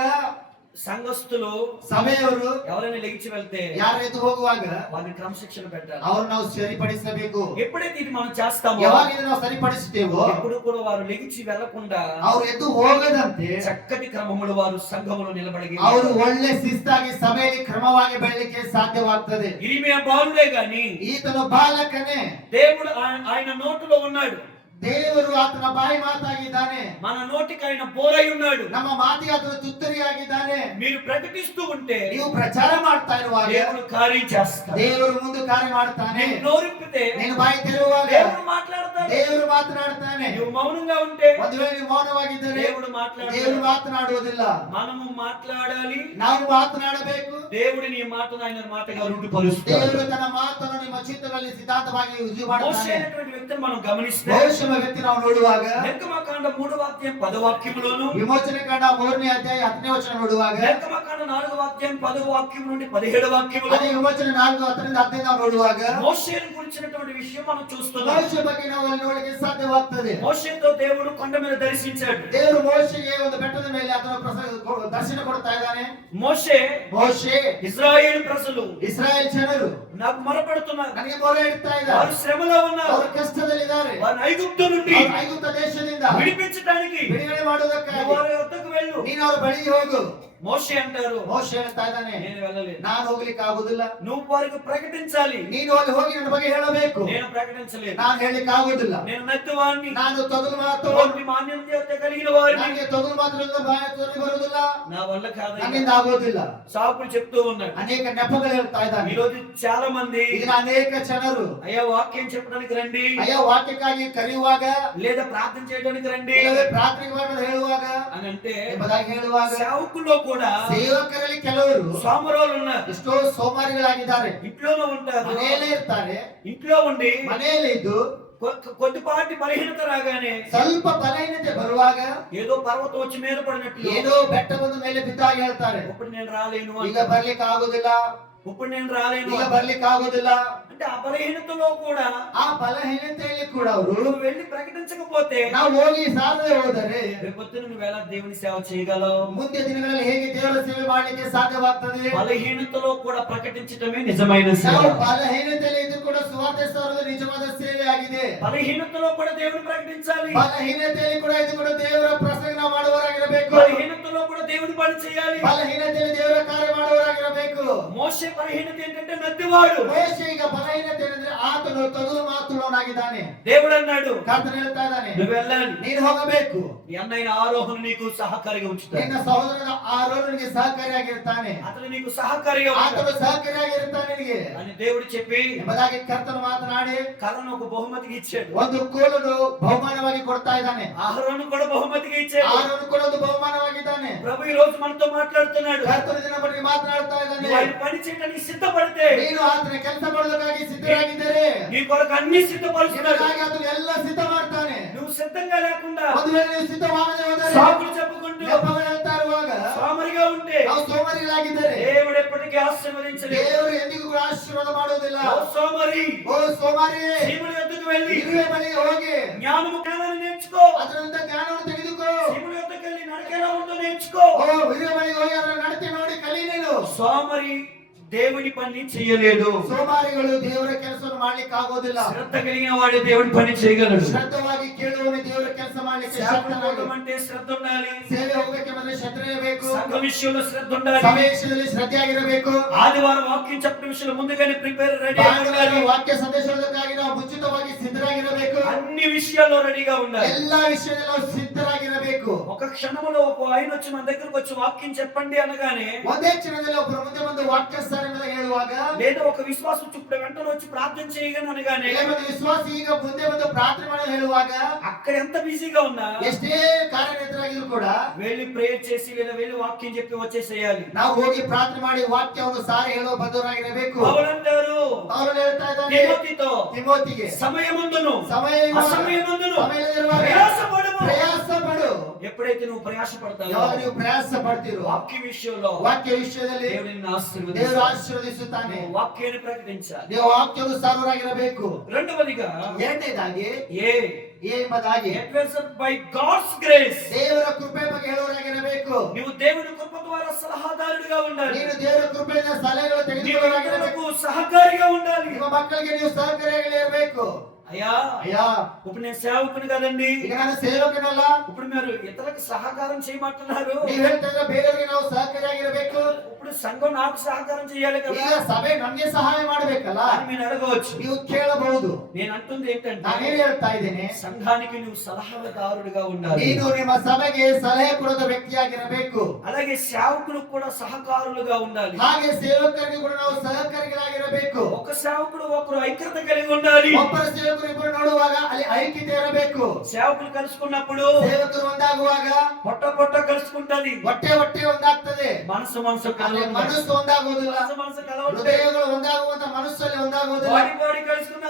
సంఘస్థులు ಸಭೆಯವರು ఎవరైనా లెగిచి వెళ్తే ಯಾರು ಎದ್ದು ಹೋಗುವಾಗ వాళ్ళని క్రమశిక్షణ పెట్టాలి. ಅವ್ರು ನಾವು ಸರಿಪಡಿಸಬೇಕು. ఎప్పుడైతే ఇది మనం చేస్తామో ಯಾವಾಗ ಇದನ್ನ ನಾವು ಸರಿಪಡಿಸುತ್ತೇವೋ ఎప్పుడు కూడా వారు లెగిచి వెళ్లకుండా ಅವ್ರು ಎದ್ದು ಹೋಗದಂತೆ చక్కటి క్రమములు వారు సంఘములో నిలబడి ಅವರು ಒಳ್ಳೆ ಶಿಸ್ತಾಗಿ ಸಭೆಯಲ್ಲಿ ಕ್ರಮವಾಗಿ ಬೆಳಲಿಕ್ಕೆ ಸಾಧ್ಯವಾಗ್ತದೆ. ఇరిమియా బాలుడే గాని ಈತನು ಬಾಲಕನೇ, దేవుడు ఆయన నోటిలో ఉన్నాడు. ದೇವರು ಆತನ ಬಾಯಿ ಮಾತಾಗಿದ್ದಾನೆ. మన నోటికి ఆయన బోరై ఉన్నాడు. ನಮ್ಮ ಮಾತಿಗೆ ಆತನ ತುತ್ತರಿಯಾಗಿದ್ದಾನೆ. మీరు ప్రకటిస్తూ ఉంటే ನೀವು ಪ್ರಚಾರ ಮಾಡ್ತಾ ಇರುವಾಗ దేవుడు కార్యం చేస్తాడు. ದೇವರು ಮುಂದೆ ಕಾರ್ಯ ಮಾಡ್ತಾನೆ. నీవు నోరిప్పితే ನೀನು ಬಾಯಿ ತೆರೆಯುವಾಗ దేవుడు మాట్లాడతాడు. ದೇವರು ಮಾತನಾಡ್ತಾನೆ. నువ్వు మౌనంగా ఉంటే ಒಂದು ವೇಳೆ ನೀವು ಮೌನವಾಗಿದ್ದರೆ దేవుడు మాట్లాడతాడు. ದೇವರು ಮಾತನಾಡುವುದಿಲ್ಲ. మనము మాట్లాడాలి. ನಾವು ಮಾತನಾಡಬೇಕು. దేవుడు నీ మాటను ఆయన మాటగా రూఢిపరుస్తాడు. ದೇವರು ತನ್ನ ಮಾತನ್ನು ನಿಮ್ಮ ಚಿತ್ತದಲ್ಲಿ ಸಿದ್ಧಾಂತವಾಗಿ ರುಜು మోషే ಮಾಡುತ್ತಾನೆ. అనేటువంటి వ్యక్తిని మనం గమనిస్తే ಭವಿಷ್ಯ ವ್ಯಕ್ತಿ ನಾವು ನೋಡುವಾಗ నిర్గమకాండ 3వ అధ్యాయం 10వ వాక్యములోను ವಿಮೋಚನೆ ಕಾಂಡ 3ನೇ ಅಧ್ಯಾಯ 10ನೇ ವಚನ ನೋಡುವಾಗ నిర్గమకాండ 4వ అధ్యాయం 10వ వాక్యం నుండి 17వ వాక్యములో ಅದೇ ವಿಮೋಚನೆ 4 10ರಿಂದ 15 ನಾವು ನೋಡುವಾಗ మోషేను గురించినటువంటి విషయం మనం చూస్తున్నాం. ಭವಿಷ್ಯ ಬಗ್ಗೆ ನಾವು ಅಲ್ಲಿ ನೋಡಲಿಕ್ಕೆ ಸಾಧ್ಯವಾಗ್ತದೆ. మోషేతో దేవుడు కొండ మీద దర్శించాడు. ದೇವರು ಮೋಶೆಗೆ ಒಂದು ಬೆಟ್ಟದ ಮೇಲೆ ಅದನ್ನು ದರ್ಶನ ಕೊಡ್ತಾ ಇದ್ದಾನೆ. మోషే ಮೋಶೆ ఇశ్రాయేలు ప్రజలు ಇಸ್ರಾಯೇಲ್ ಜನರು నాకు మొరపెడుతున్నారు. ನನಗೆ ಮೊರೆ ಇಡ್ತಾ ಇದ್ದಾರೆ. వారు శ్రమలో ఉన్నారు. ಅವರು ಕಷ್ಟದಲ್ಲಿದ್ದಾರೆ. వారు ఐగుప్తు నుండి ಐಗುಪ್ತ ದೇಶದಿಂದ విడిపించడానికి ಬಿಡುಗಡೆ ಮಾಡುವುದಕ್ಕಾಗಿ వారి వద్దకు వెళ్ళు. ನೀನು ಅವರ ಬಳಿಗೆ ಹೋಗು. మోషే అంటారు, ಮೋಶೆ ಹೇಳ್ತಾ ಇದ್ದಾನೆ, నేను వెళ్ళలేదు. ನಾನು ಹೋಗ್ಲಿಕ್ಕೆ ಆಗುದಿಲ್ಲ, నువ్వు వారికి ప్రకటించాలి, ನೀನು ಅಲ್ಲಿ ಹೋಗಿ ನನ್ನ ಬಗ್ಗೆ ಹೇಳಬೇಕು, నేను ప్రకటించలేదు. ನಾನು ಹೇಳಲಿಕ್ಕೆ ಆಗುದಿಲ್ಲ, నేను నత్తువాణ్ణి, ನಾನು ತೊದಲು ಮಾತು నోటి మాన్యత కలిగిన వారిని, ನನಗೆ ತೊದಲು ಮಾತ್ರದಿಂದ ಬಾಯ ತೊದಲು ಬರುವುದಿಲ್ಲ, నా వల్ల కాదు. ನನ್ನಿಂದ ಆಗೋದಿಲ್ಲ. సాకులు చెప్తూ ఉన్నాడు. ಅನೇಕ ನೆಪಗಳು ಹೇಳ್ತಾ ಇದ್ದಾನೆ. ఈ రోజు చాలా మంది ಈಗ ಅನೇಕ ಜನರು అయ్యా వాక్యం చెప్పడానికి రండి, ಅಯ್ಯೋ ವಾಕ್ಯಕ್ಕಾಗಿ ಕರೆಯುವಾಗ, లేదా ప్రార్థన చేయడానికి రండి ಇಲ್ಲವೇ ಪ್ರಾರ್ಥನೆ ಮಾಡುವುದು ಹೇಳುವಾಗ అని అంటే, ಎಂಬುದಾಗಿ ಹೇಳುವಾಗ, సేవకుల్లో కూడా ಸೇವಕರಲ್ಲಿ ಕೆಲವರು సోమరోలు ఉన్నారు. ಎಷ್ಟೋ ಸೋಮಾರಿಗಳಾಗಿದ್ದಾರೆ. ఇంట్లోనే ఉంటారు, ಮನೆಯಲ್ಲೇ ಇರ್ತಾರೆ, ఇంట్లో ఉండి ಮನೆಯಲ್ಲೇ ಇದ್ದು కొద్దిపాటి బలహీనత రాగానే, ಸ್ವಲ್ಪ ಬಲಹೀನತೆ ಬರುವಾಗ ఏదో పర్వతం వచ్చి మీద పడినట్లు, ಏನೋ ಬೆಟ್ಟ ಬಂದ ಮೇಲೆ ಬಿದ್ದಾಗ ಹೇಳ್ತಾರೆ, ఇప్పుడు నేను రాలేను ಈಗ ಬರ್ಲಿಕ್ಕೆ ಆಗುದಿಲ್ಲ, ఇప్పుడు నేను రాలేను ಈಗ ಬರ್ಲಿಕ್ಕೆ ಆಗುದಿಲ್ಲ. అంటే ఆ బలహీనతలో కూడా ಆ ಬಲಹೀನತೆಯಲ್ಲಿ ಕೂಡ ಅವರು నువ్వు వెళ్ళి ప్రకటించకపోతే ನಾವು ಹೋಗಿ ಸಾಧನೆ ಹೋದರೆ రేపొద్దున నువ్వు ఎలా దేవుని సేవ చేయగలవు? ಮುಂದೆ ದಿನಗಳಲ್ಲಿ ಹೇಗೆ ದೇವರ ಸೇವೆ ಮಾಡಲಿಕ್ಕೆ ಸಾಧ್ಯವಾಗ್ತದೆ? బలహీనతలో కూడా ప్రకటించటమే నిజమైన సేవ. ನಾವು ಬಲಹೀನತೆಯಲ್ಲಿ ಇದು ಕೂಡ ಸುವಾರ್ತೆ ಸಾರುವುದು ನಿಜವಾದ ಸೇವೆ ಆಗಿದೆ. బలహీనతలో కూడా దేవుని ప్రకటించాలి, ಬಲಹೀನತೆಯಲ್ಲಿ ಕೂಡ ಇದು ಕೂಡ ದೇವರ ಪ್ರಸಂಗ ಮಾಡುವವರಾಗಿರಬೇಕು, బలహీనతలో కూడా దేవుని పని చేయాలి. ಬಲಹೀನತೆಯಲ್ಲಿ ದೇವರ ಕಾರ್ಯ ಮಾಡುವವರಾಗಿರಬೇಕು. మోషే బలహీనత ఏంటంటే నద్దివాడు. ಮೋಶೆ ಈಗ ಬಲಹೀನತೆ ಏನಂದ್ರೆ ಆತನು ತೊದಲು ಮಾತುಳ್ಳವನಾಗಿದ್ದಾನೆ. దేవుడు అన్నాడు, ಕರ್ತನು ಹೇಳ್ತಾ ಇದ್ದಾನೆ, నువ్వు వెళ్ళాలి, ನೀನು ಹೋಗಬೇಕು, నీ అన్నయ్య ఆరోహణ నీకు సహకారిగా ఉంచుతాడు, ನಿನ್ನ ಸಹೋದರನ ಆರೋನಿಗೆ ಸಹಕಾರಿಯಾಗಿರ್ತಾನೆ, అతను నీకు సహకారిగా ಆತನು ఉంటాడు ಸಹಕಾರಿಯಾಗಿರ್ತಾನೆ ನಿನಗೆ అని దేవుడు చెప్పి ಎಂಬುದಾಗಿ ಕರ್ತನು ಮಾತನಾಡಿ కర్రను ఒక బహుమతికి ఇచ్చాడు. ಒಂದು ಕೋಲನ್ನು ಬಹುಮಾನವಾಗಿ ಕೊಡ್ತಾ ಇದ್ದಾನೆ. ఆహారాన్ని కూడా బహుమతిగా ఇచ్చాడు. ಆರೋನು ಕೂಡ ಒಂದು ಬಹುಮಾನವಾಗಿದ್ದಾನೆ. ప్రభు ఈ రోజు మనతో మాట్లాడుతున్నాడు. ಕರ್ತನ ದಿನ ಬಗ್ಗೆ ಮಾತನಾಡ್ತಾ ಇದ್ದಾನೆ. నువ్వు ఆయన పని చేయడానికి సిద్ధపడితే, ನೀನು ಆತನ ಕೆಲಸ ಮಾಡೋದಕ್ಕಾಗಿ ಸಿದ್ಧರಾಗಿದ್ದರೆ నీ కొరకు అన్ని సిద్ధపరుస్తున్నాడు. ನಿನಗಾಗಿ ಆತನು ಎಲ್ಲ ಸಿದ್ಧ ಮಾಡ್ತಾನೆ. నువ్వు సిద్ధంగా లేకుండా ಒಂದು ವೇಳೆ ನೀವು ಸಿದ್ಧವಾಗದೆ ಹೋದರೆ, సాకులు చెప్పుకుంటూ ನೆಪಗಳು ಹೇಳ್ತಾ ಇರುವಾಗ సోమరిగా ఉంటే ನಾವು ಸೋಮಾರಿಗಳಾಗಿದ್ದರೆ దేవుడు ఎప్పటికీ ఆశీర్వదించలేదు. ದೇವರು ಎಂದಿಗೂ ಕೂಡ ಆಶೀರ್ವಾದ ಮಾಡೋದಿಲ್ಲ. ఓ సోమరి, ಓ ಸೋಮಾರಿಯೇ, శివుడి యొద్దకు వెళ్ళి ಇರುವೆ ಬಳಿಗೆ ಹೋಗಿ జ్ఞానాన్ని నేర్చుకో. ಅದರಿಂದ ಜ್ಞಾನವನ್ನು ತೆಗೆದುಕೋ. శివుడి యొద్దకు వెళ్ళి నడకేలా ఉందో నేర్చుకో. ಓ ಇರುವೆ ಬಳಿಗೆ ಹೋಗಿ ಅದರ ನಡತೆ ನೋಡಿ ಕಲಿ ನೀನು. సోమరి దేవుని పని చేయలేడు. ಸೋಮಾರಿಗಳು ದೇವರ ಕೆಲಸವನ್ನು ಮಾಡ್ಲಿಕ್ಕೆ ಆಗೋದಿಲ್ಲ. శ్రద్ధ కలిగిన వాడు దేవుని పని చేయగలడు. ಶ್ರದ್ಧವಾಗಿ ಕೇಳುವವನು ದೇವರ ಕೆಲಸ ಮಾಡ್ಲಿಕ್ಕೆ సేవకుడు ಶಕ್ತನಾಗಿ. అంటే శ్రద్ధ ఉండాలి, ಸೇವೆ ಹೋಗ್ಬೇಕೆಂಬುದ್ರೆ ಶ್ರದ್ಧೆ ಇರಬೇಕು, సంఘ విషయంలో శ్రద్ధ ఉండాలి, ಸಮಾವೇಶದಲ್ಲಿ ಶ್ರದ್ಧೆಯಾಗಿರಬೇಕು, ఆదివారం వాక్యం చెప్పిన విషయంలో ముందుగానే ప్రిపేర్ రెడీ ಭಾನುವಾರ ವಾಕ್ಯ ಸಂದೇಶಕ್ಕಾಗಿ ನಾವು ಮುಂಚಿತವಾಗಿ ಸಿದ್ಧರಾಗಿರಬೇಕು, అన్ని విషయాల్లో రెడీగా ఉండాలి. ಎಲ್ಲಾ ವಿಷಯದಲ್ಲಿ ನಾವು ಸಿದ್ಧರಾಗಿರಬೇಕು. ఒక క్షణంలో ఒక ఆయన వచ్చి మన దగ్గరకు వచ్చి వాక్యం చెప్పండి అనగానే, ಒಂದೇ ಕ್ಷಣದಲ್ಲಿ ಒಬ್ಬರ ಮುಂದೆ ಬಂದು ವಾಕ್ಯ ಸಾರ ಹೇಳುವಾಗ, లేదా ఒక విశ్వాసం ఇప్పుడు వెంటనే వచ్చి ప్రార్థన చేయగానే అనగానే, ಒಂದು ವಿಶ್ವಾಸಿ ಈಗ ಮುಂದೆ ಬಂದು ಪ್ರಾರ್ಥನೆ ಮಾಡಲು ಹೇಳುವಾಗ, అక్కడ ఎంత బిజీగా ఉన్నా ಎಷ್ಟೇ ಕಾರ್ಯನಿರತರಾಗಿದ್ರು ಕೂಡ వెళ్ళి ప్రేయర్ చేసి లేదా వెళ్ళి వాక్యం చెప్పి వచ్చేసేయాలి. ನಾವು ಹೋಗಿ ಪ್ರಾರ್ಥನೆ ಮಾಡಿ ವಾಕ್ಯವನ್ನು ಸಾರಿ ಹೇಳುವ ಬದ್ಧರಾಗಿರಬೇಕು. పౌలు అంటారు ಅವರು ಹೇಳ್ತಾ ಇದ್ದಾನೆ తిమోతితో, ತಿಮೋತಿಗೆ, సమయమందును ಸಮಯ అసమయమందును ಸಮಯದಲ್ಲಿರುವಾಗ ప్రయాసపడము. ಪ್ರಯಾಸ ಪಡು. ఎప్పుడైతే నువ్వు ప్రయాస పడతావో, ಯಾವಾಗ ನೀವು ಪ್ರಯಾಸ ಪಡ್ತೀರೋ వాక్య విషయంలో ವಾಕ್ಯ ವಿಷಯದಲ್ಲಿ దేవుడు నిన్ను ದೇವರು ఆశీర్వదిస్తాడు. ಆಶೀರ್ವದಿಸುತ್ತಾನೆ. నువ్వు వాక్యాన్ని ప్రకటించాలి. ನೀವು ವಾಕ್ಯವು ಸಾರರಾಗಿರಬೇಕು. రెండవదిగా ಎರಡನೇದಾಗಿ ఏ ಎಂಬುದಾಗಿ advised by God's grace, ದೇವರ ಕೃಪೆ ಬಗ್ಗೆ ಹೇಳುವರಾಗಿರಬೇಕು. నువ్వు దేవుని కృప ద్వారా సలహాదారుడిగా ఉండాలి. ನೀನು ದೇವರ ಕೃಪೆಯಿಂದ ಸಲಹೆಗಳು నీవు ತೆಗೆದುಕೊಳ್ಳಲಾಗಿರಬೇಕು. ఇతరులకు సహకారిగా ఉండాలి. ನಿಮ್ಮ ಮಕ್ಕಳಿಗೆ ನೀವು ಸಹಕಾರಿಯಾಗಿರಬೇಕು. అయ్యా అయ్యా, ఇప్పుడు నేను సేవకుని కదండి, ಈಗ ನಾನು ಸೇವಕನಲ್ಲ. ఇప్పుడు మీరు ఇతరులకు సహకారం చేయమంటున్నారు. ನೀವು ಹೇಳ್ತಾ ಇದ್ರೆ ಬೇರೆಯವರಿಗೆ ನಾವು ಸಹಕಾರಿಯಾಗಿರಬೇಕು. ఇప్పుడు సంఘం నాకు సహకారం చేయాలి కదా ಈಗ ಸಭೆ ನಮ್ಗೆ ಸಹಾಯ ಮಾಡ್ಬೇಕಲ್ಲ అని మీరు అడగవచ్చు. ನೀವು ಕೇಳಬಹುದು. నేను అంటుంది ఏంటంటే, ನಾನೇನ್ ಹೇಳ್ತಾ ಇದ್ದೇನೆ, సంఘానికి నువ్వు సలహాదారుడిగా ఉండాలి. ನೀನು ನಿಮ್ಮ ಸಭೆಗೆ ಸಲಹೆ ಕೊಡೋದ ವ್ಯಕ್ತಿಯಾಗಿರಬೇಕು. అలాగే సేవకులకు కూడా సహకారులుగా ఉండాలి. ಹಾಗೆ ಸೇವಕರಿಗೆ ಕೂಡ ನಾವು ಸಹಕಾರಿಗಳಾಗಿರಬೇಕು. ఒక సేవకుడు ఒకరు ఐక్యత కలిగి ఉండాలి. ಒಬ್ಬರ ಸೇವಕರು ಇಬ್ಬರು ನೋಡುವಾಗ ಅಲ್ಲಿ ಐಕ್ಯತೆ ಇರಬೇಕು. సేవకులు కలుసుకున్నప్పుడు ಸೇವಕರು ಒಂದಾಗುವಾಗ పొట్ట కలుసుకుంటది, ಹೊಟ್ಟೆ ಹೊಟ್ಟೆ ಒಂದಾಗ್ತದೆ. మనసు ಅಲ್ಲಿ ಮನಸ್ಸು ಒಂದಾಗುವುದಿಲ್ಲ. మనసు కలవదు, ಹೃದಯಗಳು ಒಂದಾಗುವಂತ ಮನಸ್ಸಲ್ಲಿ ಒಂದಾಗುವುದಿಲ್ಲ. బాడీ కలుసుకున్న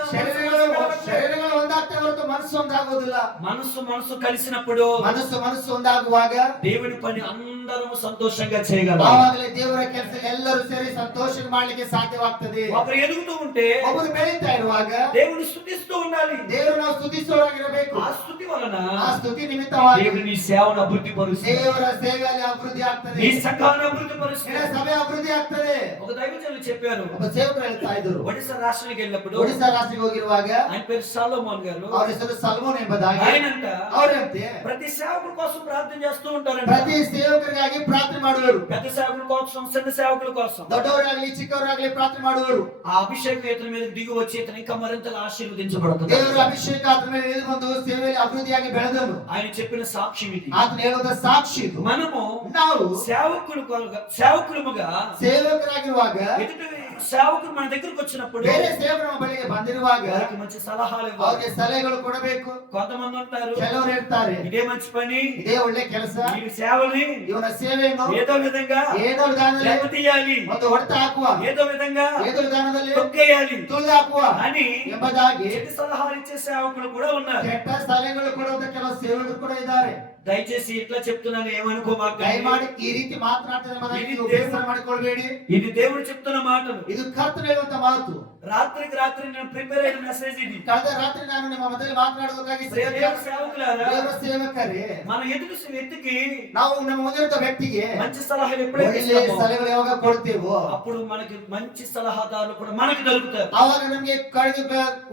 ಶರೀರಗಳು ಒಂದಾಗ್ತವೆ ಹೊರತು ಮನಸ್ಸು ಒಂದಾಗುವುದಿಲ್ಲ. మనసు కలిసినప్పుడు ಮನಸ್ಸು ಒಂದಾಗುವಾಗ దేవుని పని అందరము సంతోషంగా చేయగలరు. ಆವಾಗಲೇ ದೇವರ ಕೆಲಸ ಎಲ್ಲರೂ ಸೇರಿ ಸಂತೋಷ ಮಾಡ್ಲಿಕ್ಕೆ ಸಾಧ್ಯವಾಗ್ತದೆ. ఒకరు ఎదుగుతూ ఉంటే ಒಬ್ಬರು ಬೆಳೀತಾ ಇರುವಾಗ దేవుని స్తుతిస్తూ ఉండాలి. ದೇವರು ನಾವು ಸ್ತುತಿಸೋರಾಗಿರಬೇಕು. ఆ స్తుతి వలన ಆ ಸ್ತುತಿ ನಿಮಿತ್ತವಾಗಿ దేవుడు నీ సేవను అభివృద్ధి పరుస్తాడు. ದೇವರ ಸೇವೆಯಲ್ಲಿ ಅಭಿವೃದ್ಧಿ ಆಗ್ತದೆ, నీ సంఘాన్ని అభివృద్ధి ನಿನ್ನ పరుస్తాడు. ಸಭೆ ಅಭಿವೃದ್ಧಿ ಆಗ್ತದೆ. ఒక దైవజనులు చెప్పారు, ಒಬ್ಬ ಸೇವಕರು ಹೇಳ್ತಾ ಇದ್ರು, ఒడిశా రాష్ట్రానికి వెళ్ళినప్పుడు ಒಡಿಶಾ ರಾಷ್ಟ್ರಕ್ಕೆ ಹೋಗಿರುವಾಗ ఆయన పేరు సాలోమోన్ గారు. ಅವ್ರ ಹೆಸರು ಸಲ್ಮೋನ್ ಎಂಬುದಾಗಿ. ఆయనంట ಅವರಂತೆ ప్రతి సేవకుల కోసం ప్రార్థన చేస్తూ ఉంటారంట. ಪ್ರತಿ ಸೇವಕರಿಗಾಗಿ ಪ್ರಾರ್ಥನೆ ಮಾಡುವರು. పెద్ద సేవకుల కోసం, చిన్న సేవకుల కోసం. ದೊಡ್ಡವರಾಗ್ಲಿ ಚಿಕ್ಕವರಾಗ್ಲಿ ಪ್ರಾರ್ಥನೆ ಮಾಡುವರು. ఆ అభిషేకం ఇతని మీద దిగి వచ్చి ఇతను ఇంకా మరింతగా ఆశీర్వదించబడుతుంది. ದೇವರ ಅಭಿಷೇಕ ಆತನ ಮೇಲೆ ಇಳಿದು ಬಂದು ಸೇವೆಯಲ್ಲಿ ಅಭಿವೃದ್ಧಿಯಾಗಿ ಬೆಳೆದನು. ఆయన చెప్పిన సాక్ష్యం ఇది. ಆತನ ಹೇಳುವುದ ಸಾಕ್ಷಿ ಇದು. మనము ನಾವು సేవకులుగా ಸೇವಕರಾಗಿರುವಾಗ ఎదుటి సేవకులు మన దగ్గరకు వచ్చినప్పుడు ಬೇರೆ ಸೇವಕರ ನಮ್ಮ ಬಳಿಗೆ ಬಂದಿರುವಾಗ వారికి మంచి సలహాలు ఇవ్వాలి. ಅವ್ರಿಗೆ ಸಲಹೆಗಳು ಕೊಡಬೇಕು. కొంతమంది ఉంటారు, ಕೆಲವರು ಹೇಳ್ತಾರೆ, ఇదే మంచి పని, ಇದೇ ಒಳ್ಳೆ ಕೆಲಸ, ఈ సేవని ಇವನ ಸೇವೆಯನ್ನು ఏదో విధంగా ಏನೋ ವಿಧಾನದಲ್ಲಿ దెబ్బతీయాలి, ಒಂದು ಹೊಡೆತ ಹಾಕುವ, ఏదో విధంగా ಏదో ವಿಧಾನದಲ್ಲಿ తొక్కేయాలి ತುಳ್ಳು ಹಾಕುವ అని ಎಂಬುದಾಗಿ చెడు సలహాలు ఇచ్చే సేవకులు కూడా ఉన్నారు. ಕೆಟ್ಟ ಸಲಹೆಗಳು ಕೊಡುವಂತ ಕೆಲವು ಸೇವಕರು ಕೂಡ ಇದ್ದಾರೆ. దయచేసి ఇట్లా చెప్తున్నాను ఏమనుకోమాకండి. ದಯಮಾಡಿ ಈ ರೀತಿ ಮಾತನಾಡ್ತಾರೆ ಎಂಬುದಾಗಿ ನೀವು ಬೇಸರ ಮಾಡಿಕೊಳ್ಳಬೇಡಿ. ఇది దేవుడు చెప్తున్న మాటలు. ಇದು ಕರ್ತನು ಹೇಳುವಂತ ಮಾತು. రాత్రికి రాత్రి నేను ప్రిపేర్ అయిన మెసేజ్ ఇది. ಕಳೆದ ರಾತ್ರಿ ನಾನು ನಿಮ್ಮ ಮಧ್ಯದಲ್ಲಿ ಮಾತನಾಡುವುದಕ್ಕಾಗಿ దేవుని సేవకులారా, ದೇವರ ಸೇವಕರೇ, మన ఎదుటి వ్యక్తికి ನಾವು ನಮ್ಮ ಮುಂದಿನ ವ್ಯಕ್ತಿಗೆ మంచి సలహాలు ఎప్పుడైతే ಒಳ್ಳೆ ఇస్తామో ಸಲಹೆಗಳು ಯಾವಾಗ ಕೊಡ್ತೇವೋ అప్పుడు మనకి మంచి సలహాదారులు కూడా మనకి దొరుకుతారు. ಆವಾಗ ನಮಗೆ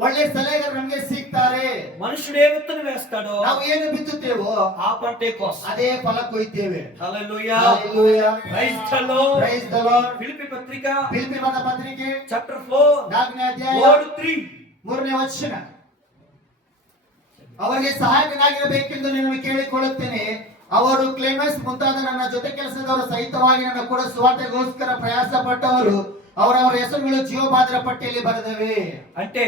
ಒಳ್ಳೆ ಸಲಹೆಗಾರರು ನಮಗೆ ಸಿಗ್ತಾರೆ. మనుషుడు ఏ విత్తనం వేస్తాడో ನಾವು ಏನು ಬಿತ್ತುತ್ತೇವೋ ఆ పంటే కోసం. ಅದೇ ಫಲ ಕೊಯ್ತೇವೆ. హల్లెలూయా, Hallelujah. Praise the lord. Praise the Lord. Philippi పత్రిక ಫಿಲಿಪ್ಪಿ ಬರೆದ ಪತ್ರಿಕೆ చాప్టర్ 4 4ನೇ ಅಧ್ಯಾಯ 3. 3ನೇ ವಚನ. ಅವರಿಗೆ ಸಹಾಯಕನಾಗಿರಬೇಕೆಂದು ನಿನ್ನನ್ನು ಕೇಳಿಕೊಳ್ಳುತ್ತೇನೆ. ಅವರು ಕ್ಲೇಮೆನ್ಸ್ ಮುಂತಾದ ನನ್ನ ಜೊತೆ ಕೆಲಸದವರ ಸಹಿತವಾಗಿ ನನ್ನ ಕೂಡ ಸುವಾರ್ತೆಗೋಸ್ಕರ ಪ್ರಯಾಸ ಪಟ್ಟವರು ಅವರವರ ಹೆಸರುಗಳು ಜೀವಬಾಧರ ಪಟ್ಟಿಯಲ್ಲಿ ಬರೆದವೆ అంటే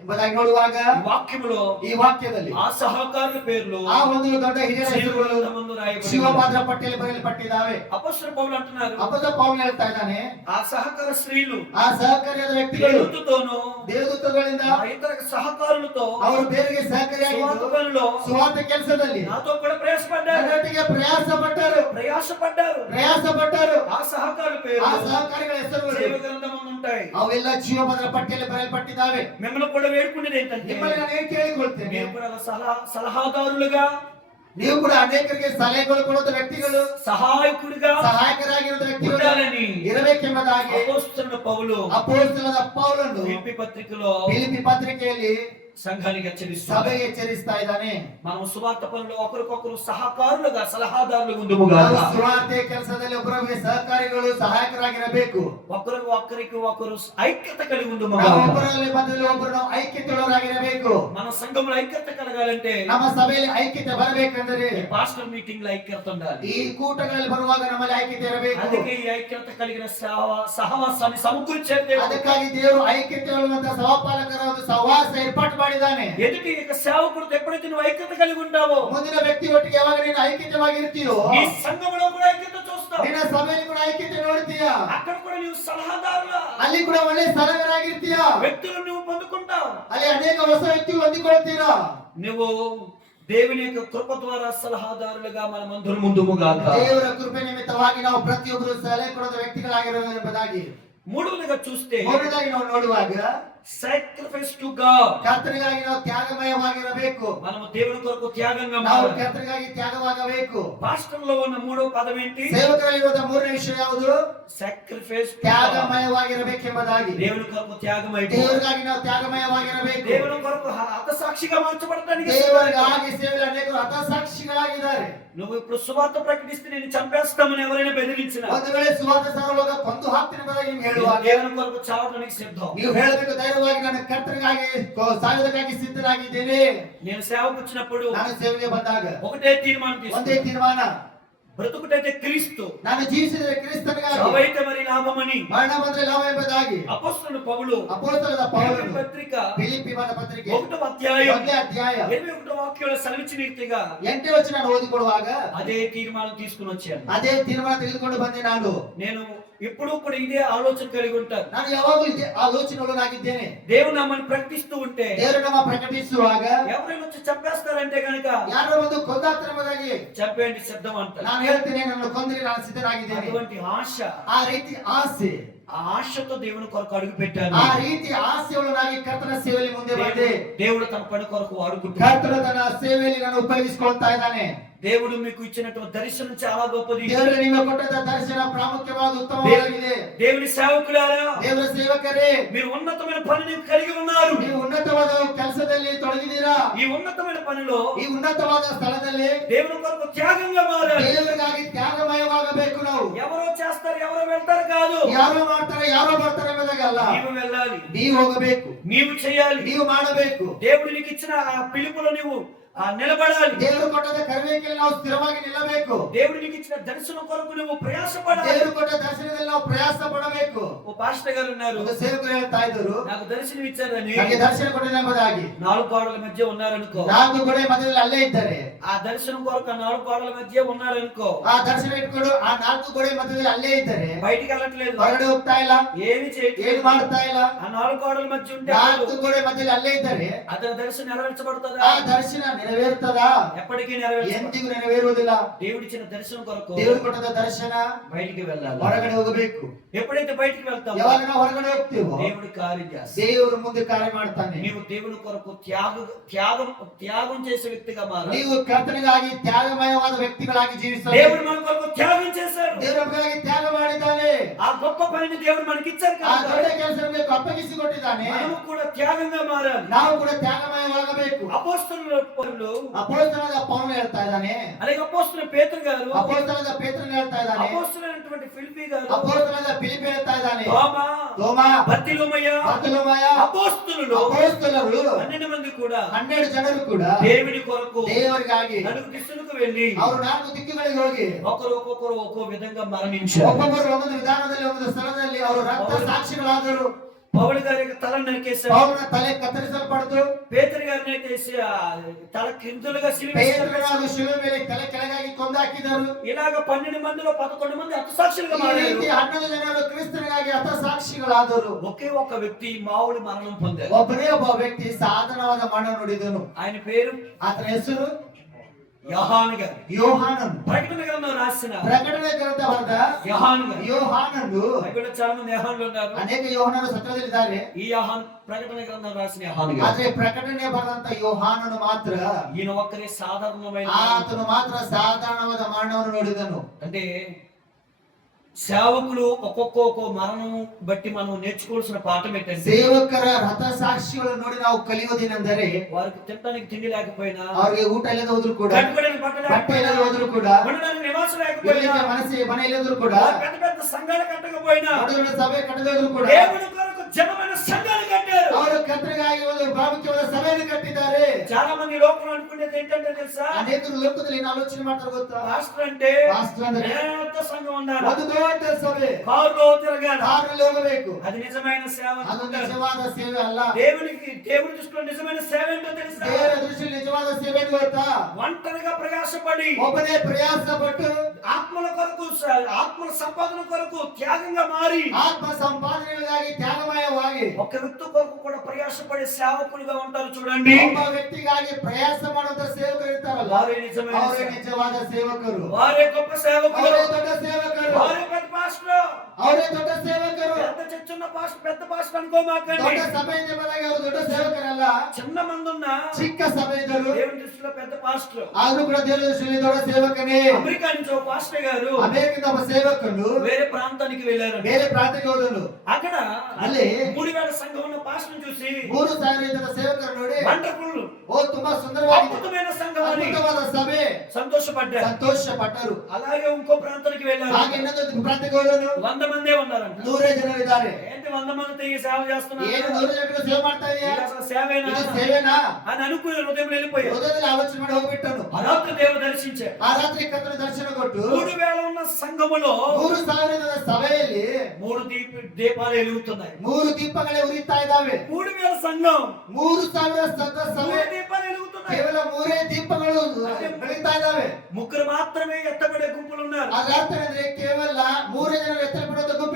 ಎಂಬುದಾಗಿ ನೋಡುವಾಗ ఈ వాక్యములో ಈ ವಾಕ್ಯದಲ್ಲಿ ఆ సహకారుల పేర్లు ಆ ಒಂದು ದೊಡ್ಡ ಹಿರಿಯರ ಹೆಸರುಗಳು ముందు రాయబడి ಜೀವಬಾಧರ ಪಟ್ಟಿಯಲ್ಲಿ ಬರೆಯಲ್ಪಟ್ಟಿದ್ದಾವೆ. అపొస్తలుడు పౌలు అంటున్నారు, ಅಪೊಸ್ತಲ ಪೌಲನು ಹೇಳ್ತಾ ಇದ್ದಾನೆ, ఆ సహకార స్త్రీలు ಆ ಸಹಕಾರಿಯಾದ ವ್ಯಕ್ತಿಗಳು దేవదూతతోనూ ದೇವದೂತಗಳಿಂದ ఆ ఇతర సహకారులతో ಅವರು ಬೇರೆಗೆ సువార్త ಸಹಕಾರಿಯಾಗಿದ್ದು పనిలో ಸುವಾರ್ತೆ ಕೆಲಸದಲ್ಲಿ నాతో కూడా ప్రయాసపడ్డారు. ನನ್ನೊಟ್ಟಿಗೆ ಪ್ರಯಾಸ ಪಟ್ಟರು. ఆ సహకారుల ಆ పేర్లు ಸಹಕಾರಿಗಳ ಹೆಸರುಗಳು జీవ గ్రంథమందు ఉంటాయి. ಅವೆಲ್ಲ ಜೀವಬಾಧರ ಪಟ್ಟಿಯಲ್ಲಿ ಬರೆಯಲ್ಪಟ್ಟಿದ್ದಾವೆ. మిమ్మల్ని కూడా వేడుకునేది ఏంటంటే ನಿಮ್ಮಲ್ಲಿ ನಾನು ಏನು ಕೇಳಿಕೊಳ್ತೇನೆ, మీరు కూడా సలహాదారులుగా, ನೀವು ಕೂಡ ಅನೇಕರಿಗೆ ಸಲಹೆಗಳು ಕೊಡುವ ವ್ಯಕ್ತಿಗಳು, సహాయకుడిగా ಸಹಾಯಕರಾಗಿರುವ ವ್ಯಕ್ತಿಗಳು ఉండాలని ಇರಬೇಕೆಂಬುದಾಗಿ అపొస్తలుడు పౌలు ಅಪೊಸ್ತಲನಾದ ಪೌಲನು ఫిలిప్పీ పత్రికలో ಫಿಲಿಪ್ಪಿ ಪತ್ರಿಕೆಯಲ್ಲಿ సంఘానికి హెచ్చరిస్తున్నాడు. ಸಭೆಗೆ ಎಚ್ಚರಿಸ್ತಾ ಇದ್ದಾನೆ. మనం సువార్త పనిలో ఒకరికొకరు సహకారులుగా, సలహాదారులుగా ఉండుముగా. ನಾವು ಸುವಾರ್ತೆ ಕೆಲಸದಲ್ಲಿ ಒಬ್ಬರಿಗೆ ಸಹಕಾರಿಗಳು, ಸಹಾಯಕರಾಗಿರಬೇಕು. ఒకరికి ఒకరు ఐక్యత కలిగి ఉండుముగా. ನಾವು ಒಬ್ಬರಲ್ಲಿ ಮಧ್ಯದಲ್ಲಿ ಒಬ್ಬರು ನಾವು ಐಕ್ಯತೆಯುಳ್ಳವರಾಗಿರಬೇಕು. మన సంఘంలో ఐక్యత కలగాలంటే ನಮ್ಮ ಸಭೆಯಲ್ಲಿ ಐಕ್ಯತೆ ಬರಬೇಕೆಂದರೆ ఈ పాస్టర్ మీటింగ్ లో ఐక్యత ఉండాలి. ಈ ಕೂಟಗಳಲ್ಲಿ ಬರುವಾಗ ನಮ್ಮಲ್ಲಿ ಐಕ್ಯತೆ ಇರಬೇಕು. అందుకే ఈ ఐక్యత కలిగిన సహవాసాన్ని సమకూర్చేది. ಅದಕ್ಕಾಗಿ ದೇವರು ಐಕ್ಯತೆ ಹೇಳುವಂತ ಸಹಪಾಲಕರ ಒಂದು ಸಹವಾಸ ಏರ್ಪಾటు ಮಾಡಿದ್ದಾನೆ. ఎదుటి సేవకుడితో ఎప్పుడైతే నువ్వు ఐక్యత కలిగి ఉంటావో ಮುಂದಿನ ವ್ಯಕ್ತಿ ಒಟ್ಟಿಗೆ ಯಾವಾಗ ನೀನು ಐಕ್ಯತೆವಾಗಿರ್ತೀಯೋ ఈ సంఘంలో కూడా ఐక్యత చూస్తావు. ನಿನ್ನ ಸಭೆಯಲ್ಲಿ ಕೂಡ ಐಕ್ಯತೆ ನೋಡ್ತೀಯ. అక్కడ కూడా నువ్వు సలహాదారుల ಅಲ್ಲಿ ಕೂಡ ಒಳ್ಳೆ ಸಲಹೆಗಾರಾಗಿರ್ತೀಯ. వ్యక్తులు నువ్వు పొందుకుంటావు. ಅಲ್ಲಿ ಅನೇಕ ಹೊಸ ವ್ಯಕ್ತಿಗಳು ಹೊಂದಿಕೊಳ್ತೀರಾ. నువ్వు దేవుని యొక్క కృప ద్వారా సలహాదారులుగా మనం అందరం ముందుముగా. ದೇವರ ಕೃಪೆ ನಿಮಿತ್ತವಾಗಿ ನಾವು ಪ್ರತಿಯೊಬ್ಬರು ಸಲಹೆ ಕೊಡುವ ವ್ಯಕ್ತಿಗಳಾಗಿರೋದು ಎಂಬುದಾಗಿ మూడవదిగా చూస్తే ಮೂರನೇದಾಗಿ ನಾವು ನೋಡುವಾಗ sacrifice to God. ಕರ್ತನಿಗಾಗಿ ನಾವು ತ್ಯಾಗಮಯವಾಗಿರಬೇಕು. మనము దేవుని కొరకు త్యాగంగా ನಾವು మారాలి. ಕರ್ತನಿಗಾಗಿ ತ್ಯಾಗವಾಗಬೇಕು. పాస్టర్లో ఉన్న మూడవ పదం ఏంటి? ಸೇವಕರಲ್ಲಿರುವ ಮೂರನೇ ವಿಷಯ ಯಾವುದು? sacrifice to God. ತ್ಯಾಗಮಯವಾಗಿರಬೇಕೆಂಬುದಾಗಿ. దేవుని కొరకు త్యాగమై ದೇವರಿಗಾಗಿ ನಾವು ತ್ಯಾಗಮಯವಾಗಿರಬೇಕು. దేవుని కొరకు హతసాక్షిగా మార్చబడటానికి ದೇವರಿಗಾಗಿ ಸೇವೆಯಲ್ಲಿ ಅನೇಕರು ಹತಸಾಕ್ಷಿಗಳಾಗಿದ್ದಾರೆ. నువ్వు ఇప్పుడు సువార్త ప్రకటిస్తే నేను చంపేస్తామని ఎవరైనా బెదిరించినా, ಒಂದು ವೇಳೆ ಸುವಾರ್ತೆ ಸಾರುವಾಗ ಕೊಂದು ಹಾಕ್ತೀನಿ ಎಂಬುದಾಗಿ ನೀವು ಹೇಳುವಾಗ దేవుని కొరకు చావడానికి సిద్ధం. ನೀವು ಹೇಳಬೇಕು, ಧೈರ್ಯವಾಗಿ ನನ್ನ ಕರ್ತನಿಗಾಗಿ ಸಾಯುವುದಕ್ಕಾಗಿ ಸಿದ್ಧನಾಗಿದ್ದೇನೆ. నేను సేవకు వచ్చినప్పుడు ನಾನು ಸೇವೆಗೆ ಬಂದಾಗ ఒకటే తీర్మానం ಒಂದೇ తీసుకున్నాను, ತೀರ್ಮಾನ, బ్రతుకుటైతే క్రీస్తు, ನಾನು ಜೀವಿಸಿದರೆ ಕ್ರಿಸ್ತನಿಗಾಗಿ, చావైతే మరి లాభమని. ಮರಣ ಬಂದ್ರೆ ಲಾಭ ಎಂಬುದಾಗಿ. అపొస్తలుడు పౌలు ಅಪೊಸ್ತಲದ ఫిలిప్పీ ಪೌಲನು పత్రిక ಫಿಲಿಪ್ಪಿ ಬರೆದ ಪತ್ರಿಕೆ 1వ అధ్యాయం 1ನೇ ಅಧ್ಯಾಯ 21వ వాక్యంలో సెలవిచ్చిన రీతిగా 8ನೇ ವಚನ ಓದಿಕೊಡುವಾಗ అదే తీర్మానం తీసుకుని వచ్చాను. ಅದೇ ತೀರ್ಮಾನ ತೆಗೆದುಕೊಂಡು ಬಂದೆ. ನಾನು నేను ఇప్పుడు కూడా ఇదే ఆలోచన కలిగి ఉంటారు. ನಾನು ಯಾವಾಗಲೂ ಇದೇ ಆಲೋಚನೆಯೊಳಗಾಗಿದ್ದೇನೆ. దేవుడు నామని ప్రకటిస్తూ ఉంటే ದೇವರ ನಾಮ ಪ್ರಕಟಿಸುವಾಗ ఎవరైనా వచ్చి చంపేస్తారంటే కనుక ಯಾರೋ ಒಂದು ಕೊಂದಾಕ್ರಮದಾಗಿ చంపేయండి సిద్ధం అంటారు. ನಾನು ಹೇಳ್ತೇನೆ, ನನ್ನ ಕೊಂದರೆ ನಾನು ಸಿದ್ಧನಾಗಿದ್ದೇನೆ. అటువంటి ఆశ, ಆ ರೀತಿ ಆಸೆ, ఆ ఆశతో దేవుని కొరకు అడుగు పెట్టారు. ಆ ರೀತಿ ಆಸೆಯೊಳಗಾಗಿ ಕರ್ತನ ಸೇವೆಯಲ್ಲಿ ಮುಂದೆ ಬಂದೆ. దేవుడు తన పని కొరకు వాడుకుంటున్నాడు. ಕರ್ತನು ತನ್ನ ಸೇವೆಯಲ್ಲಿ ನಾನು ಉಪಯೋಗಿಸಿಕೊಳ್ತಾ ಇದ್ದಾನೆ. దేవుడు మీకు ఇచ్చినటువంటి దర్శనం చాలా గొప్పది. ದೇವರು ನಿಮಗೆ ಕೊಟ್ಟಂತ ದರ್ಶನ ಪ್ರಾಮುಖ್ಯವಾದ ಉತ್ತಮವಾಗಿದೆ. దేవుని సేవకులారా, ದೇವರ ಸೇವಕರೇ, మీరు ఉన్నతమైన పనిని కలిగి ఉన్నారు. ನೀವು ఉన్నతವಾದ ಕೆಲಸದಲ್ಲಿ ತೊಡಗಿದ್ದೀರಾ. ఈ ఉన్నతమైన పనిలో ಈ ఉన్నతವಾದ ಸ್ಥಳದಲ್ಲಿ దేవుని కొరకు త్యాగంగా మారాలి. ದೇವರಿಗಾಗಿ ತ್ಯಾಗಮಯವಾಗಬೇಕು. ನಾವು ఎవరో చేస్తారు ఎవరో వెళ్తారు కాదు. ಯಾರೋ ಮಾಡ್ತಾರೆ ಯಾರೋ ಬರ್ತಾರೆ ಎಂಬುದಾಗಲ್ಲ. నీవు వెళ్ళాలి, ನೀವು ಹೋಗಬೇಕು, నీవు చేయాలి, ನೀವು ಮಾಡಬೇಕು. దేవుడు నీకు ఇచ్చిన ఆ పిలుపులో నీవు నిలబడాలి. ದೇವರು ಕೊಟ್ಟದ ಕರುವಿಕೆಯಲ್ಲಿ ನಾವು ಸ್ಥಿರವಾಗಿ ನಿಲ್ಲಬೇಕು. దేవుడు నీకు ఇచ్చిన దర్శనం కొరకు నువ్వు ప్రయాసపడాలి. ದೇವರು ಕೊಟ್ಟ ದರ್ಶನದಲ್ಲಿ ನಾವು ಪ್ರಯಾಸ ಪಡಬೇಕು. ఓ పాస్టర్ గారు ఉన్నారు, ಒಂದು ಸೇವಕರು ಹೇಳ್ತಾ ಇದ್ದರು, నాకు దర్శనం ఇచ్చారని. ನನಗೆ ದರ್ಶನ ಕೊಟ್ಟಿದ್ದೆಂಬುದಾಗಿ. 4 గోడల మధ్య ఉన్నారనుకో, 4 ಗೋಡೆ ಮಧ್ಯದಲ್ಲಿ ಅಲ್ಲೇ ಇದ್ದಾರೆ. ఆ దర్శనం కొరకు ఆ 4 గోడల మధ్య ఉన్నారనుకో, ಆ ದರ್ಶನ ಇಟ್ಕೊಂಡು ಆ 4 ಗೋಡೆ ಮಧ್ಯದಲ್ಲಿ ಅಲ್ಲೇ ಇದ್ದಾರೆ. బయటికి వెళ్ళట్లేదు, ಹೊರಗಡೆ ಹೋಗ್ತಾ ಇಲ್ಲ, ఏమి చేయట్లేదు, ಏನು ಮಾಡ್ತಾ ಇಲ್ಲ. ఆ 4 గోడల మధ్య ఉంటే 4 ಗೋಡೆ ಮಧ್ಯದಲ್ಲಿ ಅಲ್ಲೇ ಇದ್ದಾರೆ. అతని దర్శనం నెరవేర్చబడుతుందా? ಆ ದರ್ಶನ ನೆರವೇರ್ತದಾ? ఎప్పటికీ నెరవేర్చబడదు. ಎಂದಿಗೂ ನೆರವೇರುವುದಿಲ್ಲ. దేవుడిచ్చిన దర్శనం కొరకు ದೇವರು ಕೊಟ್ಟದ ದರ್ಶನ బయటికి వెళ్ళాలి, ಹೊರಗಡೆ ಹೋಗಬೇಕು. ఎప్పుడైతే బయటికి వెళ్తామో ಯಾವಾಗ ನಾವು ಹೊರಗಡೆ ಹೋಗ್ತೀವೋ దేవుడు కార్యం చేస్తాడు. ದೇವರು ಮುಂದೆ ಕಾರ್ಯ ಮಾಡ್ತಾನೆ. నీవు దేవుని కొరకు త్యాగం చేసే వ్యక్తిగా మారాలి. ನೀವು ಕರ್ತನಿಗಾಗಿ ತ್ಯಾಗಮಯವಾದ ವ್ಯಕ್ತಿಗಳಾಗಿ ಜೀವಿಸಬೇಕು. దేవుడు మన కొరకు త్యాగం చేశాడు. ದೇವರು ನಮಗಾಗಿ ತ್ಯಾಗ ಮಾಡಿದ್ದಾನೆ. ఆ గొప్ప పనిని దేవుడు మనకి ఇచ్చారు ಆ కదా, ದೊಡ್ಡ ಕೆಲಸವನ್ನು ಅಪ್ಪಗಿಸಿಕೊಟ್ಟಿದ್ದಾನೆ. మనము కూడా త్యాగంగా మారాలి. ನಾವು ಕೂಡ ತ್ಯಾಗಮಯವಾಗಬೇಕು. అపోస్తలులు ಅಪೊಸ್ತಲನಾದ ಪೌಲನು ಹೇಳ್ತಾ ಇದ್ದಾನೆ. అలాగే అపోస్తలుడు పేతురు గారు, ಅಪೊಸ್ತಲನಾದ ಪೇತ್ರನು ಹೇಳ್ತಾ ಇದ್ದಾನೆ. అపోస్తలుడైనటువంటి ఫిలిప్పీ గారు, ಅಪೊಸ್ತಲನಾದ ಫಿಲಿಪ್ಪಿ ಹೇಳ್ತಾ ಇದ್ದಾನೆ. తోమా, ತೋಮ, బర్తిలోమయ, ಬರ್ತಲೋಮಾಯ, అపోస్తలులు ಅಪೊಸ್ತಲರು 12 మంది కూడా 12 ಜನರು ಕೂಡ దేవుని కొరకు ದೇವರಿಗಾಗಿ 4 దిశలకు వెళ్ళి ಅವರು 4 ದಿಕ್ಕುಗಳಿಗೆ ಹೋಗಿ ఒక్కొక్కరు ఒక్కో విధంగా మరణించారు. ಒಬ್ಬೊಬ್ಬರು ಒಂದೊಂದು ವಿಧಾನದಲ್ಲಿ ಒಂದೊಂದು ಸ್ಥಳದಲ್ಲಿ ಅವರು ರಕ್ತ ಸಾಕ್ಷಿಗಳಾದರು. పౌలు గారి తల నరికేశారు, ಪೌಲನ ತಲೆ ಕತ್ತರಿಸಲ್ಪಡ್ತು. పేతురు గారిని అయితే తల కిందులుగా ಪೇತ್ರನ సిలువేశారు. ಶಿಲುಬೆ ಮೇಲೆ ತಲೆ ಕೆಳಗಾಗಿ ಕೊಂದಾಕಿದರು. ఇలాగ 12 మందిలో 11 మంది హతసాక్షులుగా ಈ మారారు. ರೀತಿ 11 ಜನರು ಕ್ರಿಸ್ತನಿಗಾಗಿ ಹತಸಾಕ್ಷಿಗಳಾದರು. ఒకే ఒక వ్యక్తి మామూలు మరణం పొందారు. ಒಬ್ಬನೇ ಒಬ್ಬ ವ್ಯಕ್ತಿ ಸಾಧಾರಣವಾದ ಮರಣ ನುಡಿದನು. ఆయన పేరు ಆತನ ಹೆಸರು యోహాను గారు. ಯೋಹಾನನು. ప్రకటన గ్రంథం రాసిన ಪ್ರಕಟಣೆ ಗ್ರಂಥ ಬರೆದ యోహాను గారు. ಯೋಹಾನನು. బైబిల్లో చాలా మంది యోహానులు ఉన్నారు. ಅನೇಕ ಯೋಹಾನರು ಸತ್ಯದಲ್ಲಿದ್ದಾರೆ. ఈ యోహాను ప్రకటన గ్రంథం రాసిన యోహాను గారు. ಆದ್ರೆ ಪ್ರಕಟಣೆ ಬರೆದಂತ ಯೋಹಾನನು ಮಾತ್ರ, ఈయన ఒక్కరే సాధారణమైన, ಆತನು ಮಾತ್ರ ಸಾಧಾರಣವಾದ ಮರಣವನ್ನು ನೋಡಿದನು. అంటే సేవకులు ఒక్కొక్క మరణం బట్టి మనం నేర్చుకోవాల్సిన పాఠం ఏంటంటే, ಸೇವಕರ ಹತಸಾಕ್ಷಿಗಳನ್ನು ನೋಡಿ ನಾವು ಕಲಿಯುವುದೇನೆಂದರೆ, వారికి తినడానికి తిండి లేకపోయినా, ಅವರಿಗೆ ಊಟ ಇಲ್ಲದೆ ಹೋದ್ರು ಕೂಡ, కట్టుకోవడానికి బట్ట ಬಟ್ಟೆ లేకపోయినా, ಇಲ್ಲದೆ ಹೋದ್ರು ಕೂಡ, ఉండడానికి నివాసం లేకపోయినా, ಇರ್ಲಿಕ್ಕೆ ಮನೆ ಇಲ್ಲದ್ರು ಕೂಡ, వారు పెద్ద పెద్ద సంఘాలు కట్టకపోయినా, ದೊಡ್ಡ ದೊಡ್ಡ ಸಭೆ ಕಟ್ಟದೆ ಹೋದ್ರು ಕೂಡ, దేవుని కొరకు జనమైన సంఘాలు కట్టారు. ಅವರು ಕರ್ತನಿಗಾಗಿ ಒಂದು ಪ್ರಾಮುಖ್ಯವಾದ ಸಭೆಯನ್ನು ಕಟ್ಟಿದ್ದಾರೆ. చాలా మంది లోకంలో అనుకునేది ఏంటంటే తెలుసా, ಅನೇಕರು ಲೋಕದಲ್ಲಿ ಏನು ಆಲೋಚನೆ ಮಾಡ್ತಾರೆ ಗೊತ್ತಾ? పాస్టర్ అంటే ಪಾಸ್ಟರ್ ಅಂದ್ರೆ పెద్ద సంఘం ఉండాలి, ಒಂದು ದೊಡ್ಡ ಸಭೆ, కారులో తిరగాలి, ಕಾರಲ್ಲಿ ಹೋಗಬೇಕು. అది నిజమైన సేవ ಅದು కాదు. ನಿಜವಾದ ಸೇವೆ ಅಲ್ಲ. దేవుని దృష్టిలో నిజమైన సేవ ఏంటో తెలుసా, ದೇವರ ದೃಷ್ಟಿಯಲ್ಲಿ ನಿಜವಾದ ಸೇವೆ ಏನು ಗೊತ್ತಾ? ఒంటరిగా ప్రయాసపడి ಒಬ್ಬನೇ ಪ್ರಯಾಸ ಪಟ್ಟು ఆత్మల కొరకు, ఆత్మల సంపాదన కొరకు త్యాగంగా మారి, ಆತ್ಮ ಸಂಪಾದನೆಗಳಿಗಾಗಿ ತ್ಯಾಗಮಯವಾಗಿ ఒక వ్యక్తి కొరకు కూడా ప్రయాసపడే సేవకులుగా ఉంటారు చూడండి. ಒಬ್ಬ ವ್ಯಕ್ತಿಗಾಗಿ ಪ್ರಯಾಸ ಮಾಡುವಂತ ಸೇವಕರು ಇರ್ತಾರಲ್ಲ, వారే నిజమైన ಅವರೇ సేవకులు. ನಿಜವಾದ ಸೇವಕರು. వారే గొప్ప సేవకులు, ಅವರೇ ದೊಡ್ಡ ಸೇವಕರು. వారే పెద్ద పాస్టర్. ಅವರೇ ದೊಡ್ಡ సేవಕರು. పెద్ద చర్చ్ ఉన్న పాస్టర్, పెద్ద పాస్టర్ అనుకోమాకండి. ದೊಡ್ಡ ಸಭೆ ಇದೆ ಬಂದಾಗ ಅವರು ದೊಡ್ಡ ಸೇವಕರಲ್ಲ, చిన్న మంది ఉన్న ಚಿಕ್ಕ ಸಭೆ ಇದ್ದರು. దేవుని దృష్టిలో పెద్ద పాస్టర్. ಆದ್ರೂ ಕೂಡ ದೇವರ ದೃಷ್ಟಿಯಲ್ಲಿ ದೊಡ್ಡ ಸೇವಕನೇ. అమెరికా నుంచి ఒక పాస్టర్ గారు ಅಮೇರಿಕದ ಒಬ್ಬ ಸೇವಕನು వేరే ప్రాంతానికి వెళ్ళారు. ಬೇರೆ ಪ್ರಾಂತ್ಯಕ್ಕೆ ಹೋದನು. అక్కడ ಅಲ್ಲಿ 3000 సంఘం ఉన్న పాస్టర్ చూసి 3000 ಜನ ಸೇವಕರು ನೋಡಿ, వండర్ఫుల్, ಓ ತುಂಬಾ ಸುಂದರವಾಗಿದೆ, అద్భుతమైన సంఘం అని ಅದ್ಭುತವಾದ ಸಭೆ, సంతోషపడ్డారు. ಸಂತೋಷ ಪಟ್ಟರು. అలాగే ఇంకో ప్రాంతానికి వెళ్ళారు. ಹಾಗೆ ಇನ್ನೊಂದು ಪ್ರಾಂತ್ಯಕ್ಕೆ ಹೋದನು. 100 మందే ఉన్నారంట. 100 ಜನರಿದ್ದಾರೆ. ఏంటి 100 మందితో ఈ సేవ చేస్తున్నారు, ಏನು 100 ಜನರಿಗೆ ಸೇವೆ ಮಾಡ್ತಾ ಇದೆಯಾ? ఇది అసలు సేవేనా ಇದು ಸೇವೆನಾ అని అనుకుని హృదయం వెళ్ళిపోయారు. ಹೃದಯದಲ್ಲಿ ಆಲೋಚನೆ ಮಾಡಿ ಹೋಗ್ಬಿಟ್ಟನು. ఆ రాత్రి దేవుడు దర్శించారు. ಆ ರಾತ್ರಿ ಕರ್ತನ ದರ್ಶನ ಕೊಟ್ಟು 3000 ఉన్న సంఘములో 3000 ಸಭೆಯಲ್ಲಿ 3 దీపాలు వెలుగుతున్నాయి. 3 ದೀಪಗಳೇ ಉರಿತಾ ಇದ್ದಾವೆ. 3000 సంఘం 3000 ಸಭೆ, 3 దీపాలు వెలుగుతున్నాయి. ಕೇವಲ 3 ದೀಪಗಳು ಬೆಳೀತಾ ಇದ್ದಾವೆ. ముగ్గురు మాత్రమే ఎత్తబడే గుంపులు ఉన్నారు. ಅದರ ಅರ್ಥ ಏನಂದ್ರೆ ಕೇವಲ 3 ಜನರು ಎತ್ತರಪಡುವಂತ ಗುಂಪು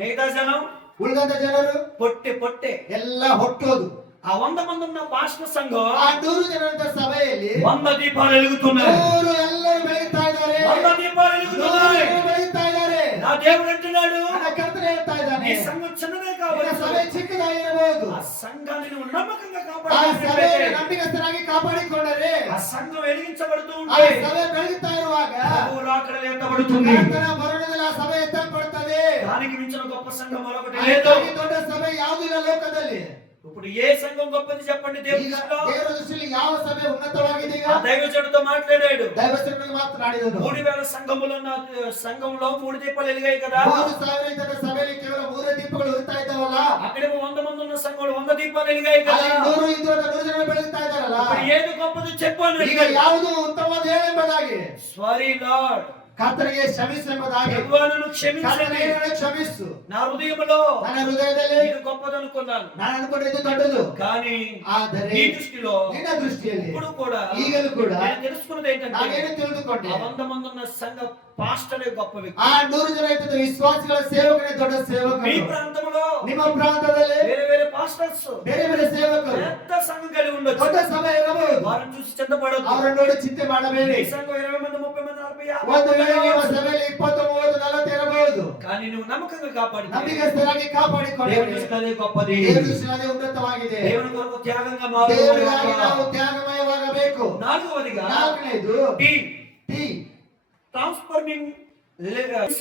మిగతా జనం ಉಳಿದಂತ ಜನರು పొట్టే ಎಲ್ಲ ಹೊಟ್ಟೋದು. ఆ 100 మంది ఉన్న పాస్టర్ సంఘం ಆ 100 ಜನರ ಸಭೆಯಲ್ಲಿ 100 దీపాలు వెలుగుతున్నాయి. 100 ಎಲ್ಲರೂ ಬೆಳಗ್ತಾ ಇದ್ದಾರೆ. 100 దీపాలు వెలుగుతున్నాయి. 100 ಬೆಳಗ್ತಾ ಇದ್ದಾರೆ. నా దేవుడు అంటున్నాడు, ನನ್ನ ಕರ್ತನು ಹೇಳ್ತಾ ಇದ್ದಾನೆ, ఈ సంఘం చిన్నదే ನಿನ್ನ కావచ్చు, ಸಭೆ ಚಿಕ್ಕದಾಗಿರಬಹುದು, ఆ సంఘాన్ని నువ్వు నమ్మకంగా ಆ ಸಭೆ కాపాడుకుంటే ನಂಬಿಕಸ್ಥರಾಗಿ ಕಾಪಾಡಿಕೊಂಡರೆ ఆ సంఘం వెలిగించబడుతూ ಆ ఉంటే ಸಭೆ ಬೆಳಗುತ್ತಾ ಇರುವಾಗ ప్రభువు రాకడలో ఎత్తబడుతుంది. ಕರ್ತನ ಬರುಣದಲ್ಲಿ ಆ ಸಭೆ ಎತ್ತಲ್ಪಡುತ್ತದೆ. దానికి మించిన గొప్ప సంఘం మరొకటి లేదు. ಅದಕ್ಕಾಗಿ ದೊಡ್ಡ ಸಭೆ ಯಾವುದು ಇಲ್ಲ ಲೋಕದಲ್ಲಿ. ఇప్పుడు ఏ సంఘం గొప్పది చెప్పండి దేవుని ಈಗ దృష్టిలో? ದೇವರ ದೃಷ್ಟಿಯಲ್ಲಿ ಯಾವ ಸಭೆ ಉನ್ನತವಾಗಿದೆ? ಈಗ ఆ దైవజనుడితో మాట్లాడాడు. ದೈವಸ್ಥರಿಗೆ ಮಾತನಾಡಿದನು. 3000 సంఘంలో 3 దీపాలు వెలిగాయి కదా. 3000 ಜನರ ಸಭೆಯಲ್ಲಿ ಕೇವಲ 3 ದೀಪಗಳು ಉರಿತಾ ಇದ್ದಾವಲ್ಲ. అక్కడేమో 100 మంది ఉన్న సంఘంలో 100 దీపాలు వెలిగాయి కదా. ಅಲ್ಲಿ 100 ಇದ್ದಾಗ 100 ಜನ ಬೆಳಗ್ತಾ ಇದ್ದಾರಲ್ಲ. ఇప్పుడు ఏది గొప్పది చెప్పండి. ಈಗ ಯಾವುದು ಉತ್ತಮವಾದ ಹೇಳೆಂಬುದಾಗಿ సారీ లార్డ్, ಕರ್ತನಿಗೆ ಕ್ಷಮಿಸೆಂಬುದಾಗಿ యెహోవాను క్షమించండి. ಕರ್ತನಿಗೆ ಕ್ಷಮಿಸು. నా హృదయంలో ನನ್ನ ಹೃದಯದಲ್ಲಿ ఇది గొప్పదనుకున్నాను, ನಾನು ಅನ್ಕೊಂಡಿದ್ದು ದೊಡ್ಡದು, కానీ ಆದರೆ నీ దృష్టిలో ನಿನ್ನ ದೃಷ್ಟಿಯಲ್ಲಿ ఇప్పుడు కూడా ಈಗಲೂ ಕೂಡ నేను తెలుసుకున్నది ఏంటంటే ನಾನೇನು ತಿಳಿದುಕೊಂಡೆ, ఆ 100 మంది ఉన్న సంఘ పాస్టరే గొప్ప వ్యక్తి. ಆ 100 ಜನ ಇದ್ದ ವಿಶ್ವಾಸಿಗಳ ಸೇವಕನೇ ದೊಡ್ಡ మీ ಸೇವಕರು. ప్రాంతంలో ನಿಮ್ಮ ಪ್ರಾಂತದಲ್ಲಿ వేరే వేరే పాస్టర్స్ ಬೇರೆ ಬೇರೆ ಸೇವಕರು పెద్ద సంఘం కలిగి ఉండొచ్చు. ದೊಡ್ಡ ಸಭೆ ಇರಬಹುದು. వారిని చూసి చింతపడొద్దు. ಅವರನ್ನು ನೋಡಿ ಚಿಂತೆ ಮಾಡಬೇಡಿ. ఈ సంఘం 20 మంది 30 మంది 40 ಒಂದು ವೇಳೆ ನಿಮ್ಮ 50 ಸಭೆಯಲ್ಲಿ 20 30 40 ಇರಬಹುದು. కానీ నువ్వు నమ్మకంగా కాపాడి ನಂಬಿಕಸ್ಥರಾಗಿ ಕಾಪಾಡಿಕೊಳ್ಳಿ. దేవుని దృష్టిలో అదే గొప్పది. ದೇವರ ದೃಷ್ಟಿಯಲ್ಲಿ ಅದೇ ಉನ್ನತವಾಗಿದೆ. దేవుని కొరకు త్యాగంగా ದೇವರಿಗಾಗಿ ನಾವು మారు. ತ್ಯಾಗಮಯವಾಗಬೇಕು. నాలుగవదిగా ನಾಲ್ಕನೇದು T T transforming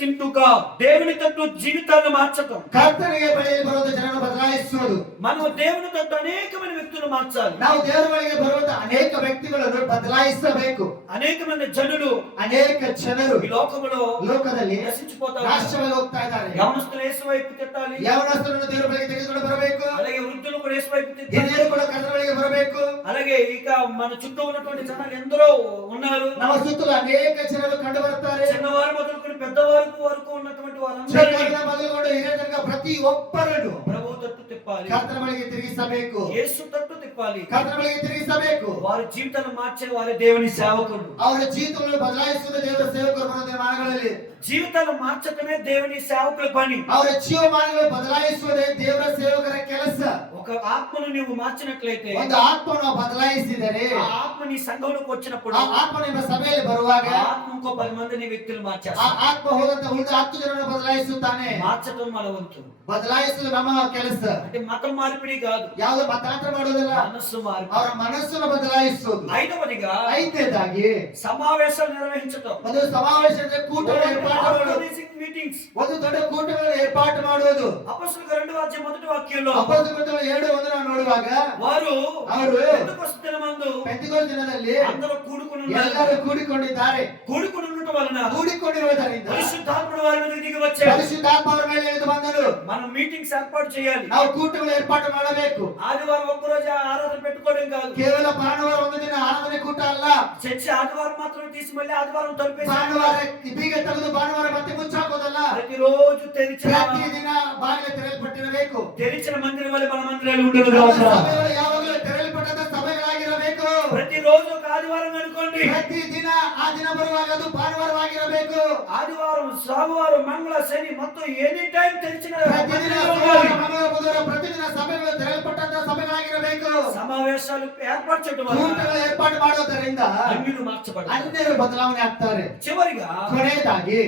into God, దేవుని తట్టు జీవితాన్ని మార్చటం. ಕರ್ತನಿಗೆ ಬಳಿಯಲ್ಲಿ ಬರುವಂತ ಜನರನ್ನು ಬದಲಾಯಿಸುವುದು. మనం దేవుని తట్టు అనేకమైన వ్యక్తులు మార్చాలి. ನಾವು ದೇವರ ಬಳಿಗೆ ಬರುವಂತ ಅನೇಕ ವ್ಯಕ್ತಿಗಳನ್ನು ಬದಲಾಯಿಸಬೇಕು. అనేకమైన జనులు ಅನೇಕ ಜನರು ఈ లోకములో ಲೋಕದಲ್ಲಿ నశించిపోతారు. ನಾಶವಾಗಿ ಹೋಗ್ತಾ ಇದ್ದಾರೆ. యవనస్తులు యేసు వైపు తిట్టాలి. ಯವನಸ್ಥರನ್ನು ದೇವರ ಬಳಿಗೆ ತೆಗೆದುಕೊಂಡು ಬರಬೇಕು. అలాగే వృద్ధులు కూడా యేసు వైపు తిట్టాలి. ಹಿರಿಯರು ಕೂಡ ಕರ್ತನ ಬಳಿಗೆ ಬರಬೇಕು. అలాగే ఇక మన చుట్టూ ఉన్నటువంటి జనాలు ఎందరో ఉన్నారు. ನಮ್ಮ ಸುತ್ತಲೂ ಅನೇಕ ಜನರು ಕಂಡು ಬರುತ್ತಾರೆ. చిన్నవారు మొదలుకొని పెద్దవారు వరకు ఉన్నటువంటి వారందరినీ ಚಿಕ್ಕವರಿಂದ ಮೊದಲುಗೊಂಡು ಹಿರಿಯ ತನಕ ಪ್ರತಿಯೊಬ್ಬರನ್ನು ప్రభు తట్టు తిప్పాలి. ಕರ್ತನ ಬಳಿಗೆ ತಿರುಗಿಸಬೇಕು. యేసు తట్టు తిప్పాలి. ಕರ್ತನ ಬಳಿಗೆ ತಿರುಗಿಸಬೇಕು. వారి జీవితాలను మార్చే వారే దేవుని సేవకులు. ಅವರ ಜೀವಿತಗಳನ್ನು ಬದಲಾಯಿಸುವ ದೇವರ ಸೇವಕರು ಬರುವಂತೆ ಮಾರ್ಗಗಳಲ್ಲಿ జీవితాలు మార్చటమే దేవుని సేవకుల పని. ಅವರ ಜೀವಮಾನಗಳನ್ನು ಬದಲಾಯಿಸುವುದೇ ದೇವರ ಸೇವಕರ ಕೆಲಸ. ఒక ఆత్మను నీవు మార్చినట్లయితే, ಒಂದು ಆತ್ಮವನ್ನು ಬದಲಾಯಿಸಿದರೆ, ఆ ఆత్మ నీ సంఘంలోకి వచ్చినప్పుడు ಆ ಆತ್ಮ ನಿಮ್ಮ ಸಭೆಯಲ್ಲಿ ಬರುವಾಗ ఆ ఆత్మ ఇంకో 10 మందిని వ్యక్తులు ಆ మార్చేస్తాడు. ಆತ್ಮ ಹೋದಂತ ಉಳಿದ 10 ಜನರನ್ನು ಬದಲಾಯಿಸುತ್ತಾನೆ. మార్చటం మన వంతు. ಬದಲಾಯಿಸುವುದು ನಮ್ಮ ಕೆಲಸ. అంటే మతం మార్పిడి కాదు, ಯಾವುದು ಮತಾಂತರ ಮಾಡುವುದಿಲ್ಲ, మనస్సు మార్పు. ಅವರ ಮನಸ್ಸನ್ನು ಬದಲಾಯಿಸುವುದು. ఐదవదిగా ಐದನೇದಾಗಿ సమావేశాలు నిర్వహించటం. ಒಂದು ಸಮಾವೇಶದ ಕೂಟವನ್ನು ಏರ್ಪಾటు ಮಾಡುವುದು. మీటింగ్స్. ಒಂದು ದೊಡ್ಡ ಕೂಟವನ್ನು ಏರ್ಪಾటు ಮಾಡುವುದು. అపొస్తలుల 2వ మొదటి వాక్యంలో ಅಪೊಸ್ತಲರು 2:1 ನಾವು ನೋಡುವಾಗ వారు ಅವರು పెంతెకొస్తు దినమందు ಪೆಂತೆಕೋಸ್ತ ದಿನದಲ್ಲಿ అందరూ కూడుకుని ಎಲ್ಲರೂ ಕೂಡಿಕೊಂಡಿದ್ದಾರೆ. కూడుకుని ఉండటం వలన ಕೂಡಿಕೊಂಡಿರುವುದರಿಂದ పరిశుద్ధాత్ముడు వారి మీద దిగి వచ్చాడు. ಪರಿಶುದ್ಧಾತ್ಮ ಅವರ ಮೇಲೆ ಇಳಿದು ಬಂದರು. మనం మీటింగ్స్ ఏర్పాటు చేయాలి. ನಾವು ಕೂಟಗಳು ಏರ್ಪಾటు ಮಾಡಬೇಕು. ఆదివారం ఒక్కరోజు ఆరాధన పెట్టుకోవడం కాదు. ಕೇವಲ ಭಾನುವಾರ ಒಂದು ದಿನ ಆರಾಧನೆ ಕೂಟ ಅಲ್ಲ. చర్చి ఆదివారం మాత్రం తీసి మళ్ళీ ఆదివారం తలుపేసి ಭಾನುವಾರ ಬೀಗ ತೆಗೆದು ಭಾನುವಾರ ಮತ್ತೆ ಮುಚ್ಚಾಕೋದಲ್ಲ. ప్రతిరోజు తెరిచిన ಪ್ರತಿದಿನ ಬಾಗಿಲು ತೆರೆಯಲ್ಪಟ್ಟಿರಬೇಕು. తెరిచిన మందిరం వల్ల మన మందిరాలు ఉండదు. ನಮ್ಮ ಸಭೆಗಳು ಯಾವಾಗಲೂ ತೆರೆಯಲ್ಪಟ್ಟಂತ ಸಭೆಗಳಾಗಿರಬೇಕು. ప్రతిరోజు ఒక ఆదివారం అనుకోండి. ಪ್ರತಿದಿನ ಆ ದಿನ ಬರುವಾಗ ಅದು ಭಾನುವಾರವಾಗಿರಬೇಕು. ఆదివారం సోమవారం మంగళ శని మొత్తం ఎనీ టైం తెరిచిన ಪ್ರತಿದಿನ మందిరాలు ಸೋಮವಾರ, ఉండాలి. ಮಂಗಳವಾರ, ಬುಧವಾರ ಪ್ರತಿದಿನ ಸಭೆಗಳು ತೆರೆಯಲ್ಪಟ್ಟಂತ ಸಭೆಗಳಾಗಿರಬೇಕು. సమావేశాలు ఏర్పరచడం వల్ల ಕೂಟಗಳು ಏರ್ಪಾటు ಮಾಡೋದರಿಂದ అన్యులు మార్చబడతారు. ಅನ್ಯರು ಬದಲಾವಣೆ ಆಗ್ತಾರೆ. చివరిగా ಕೊನೆಯದಾಗಿ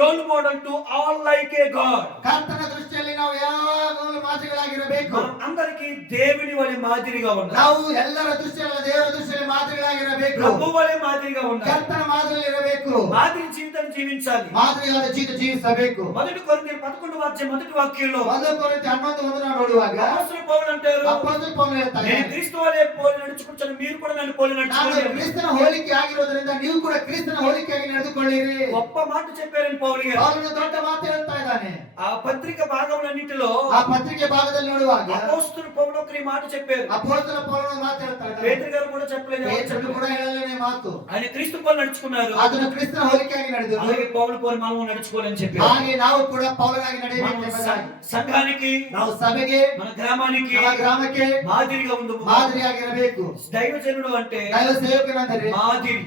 role model to all like a God. ಕರ್ತನ ದೃಷ್ಟಿಯಲ್ಲಿ ನಾವು ಯಾವಾಗಲೂ ಮಾದರಿಗಳಾಗಿರಬೇಕು. మనం అందరికీ దేవుని వలె మాదిరిగా ఉండాలి. ನಾವು ಎಲ್ಲರ ದೃಷ್ಟಿಯಲ್ಲಿ ದೇವರ ದೃಷ್ಟಿಯಲ್ಲಿ ಮಾದರಿಗಳಾಗಿರಬೇಕು. ప్రభు వలె మాదిరిగా ఉండాలి. ಕರ್ತನ ಮಾದರಿಯಲ್ಲಿ ಇರಬೇಕು. మాదిరి జీవితాన్ని జీవించాలి. ಮಾದರಿಯಾದ ಜೀವಿತ ಜೀವಿಸಬೇಕು. మొదటి కొరింథీయులు 11వ మొదటి వాక్యంలో 1 ಕೊರಿಂಥಿ 11:1 ನಾವು ನೋಡುವಾಗ అపొస్తలుడు పౌలు అంటారు, ಅಪೊಸ್ತಲ ಪೌಲನು ಹೇಳ್ತಾನೆ, నేను క్రీస్తు వలె పోలి నడుచుకుంటాను, మీరు కూడా నన్ను పోలి ನಾನು నడుచుకోండి. ಕ್ರಿಸ್ತನ ಹೋಲಿಕೆ ಆಗಿರೋದ್ರಿಂದ ನೀವು ಕೂಡ ಕ್ರಿಸ್ತನ ಹೋಲಿಕೆಯಾಗಿ ನಡೆದುಕೊಳ್ಳಿರಿ. గొప్ప మాట చెప్పారని పౌలు గారు. ಪೌಲನು ದೊಡ್ಡ ಮಾತು ಹೇಳ್ತಾ ಇದ್ದಾನೆ. ఆ పత్రిక భాగములన్నిటిలో ಆ ಪತ್ರಿಕೆ ಭಾಗದಲ್ಲಿ ನೋಡುವಾಗ అపొస్తలుడు పౌలు ఒక మాట చెప్పారు. ಅಪೊಸ್ತಲ ಪೌಲನು ಮಾತು ಹೇಳ್ತಾ ಇದ್ದಾನೆ. పేతురు గారు కూడా చెప్పలేదు. ಪೇತ್ರನು ಕೂಡ ಹೇಳಲೇನೆ ಮಾತು. ఆయన క్రీస్తు పోలి నడుచుకున్నారు. ಅದನ್ನು ಕ್ರಿಸ್ತನ ಹೋಲಿಕೆಯಾಗಿ ನಡೆದರು. అలాగే పౌలు పోలి మనం నడుచుకోవాలని చెప్పారు. ಹಾಗೆ ನಾವು ಕೂಡ ಪೌಲನಾಗಿ మనం ನಡೆಯಬೇಕು. సంఘానికి, ನಾವು ಸಭೆಗೆ, మన గ్రామానికి ನಮ್ಮ ಗ್ರಾಮಕ್ಕೆ మాదిరిగా ఉండు. ಮಾದರಿಯಾಗಿರಬೇಕು. దైవజనుడు అంటే ದೈವ ಸೇವಕನೆಂದರೆ మాదిరి.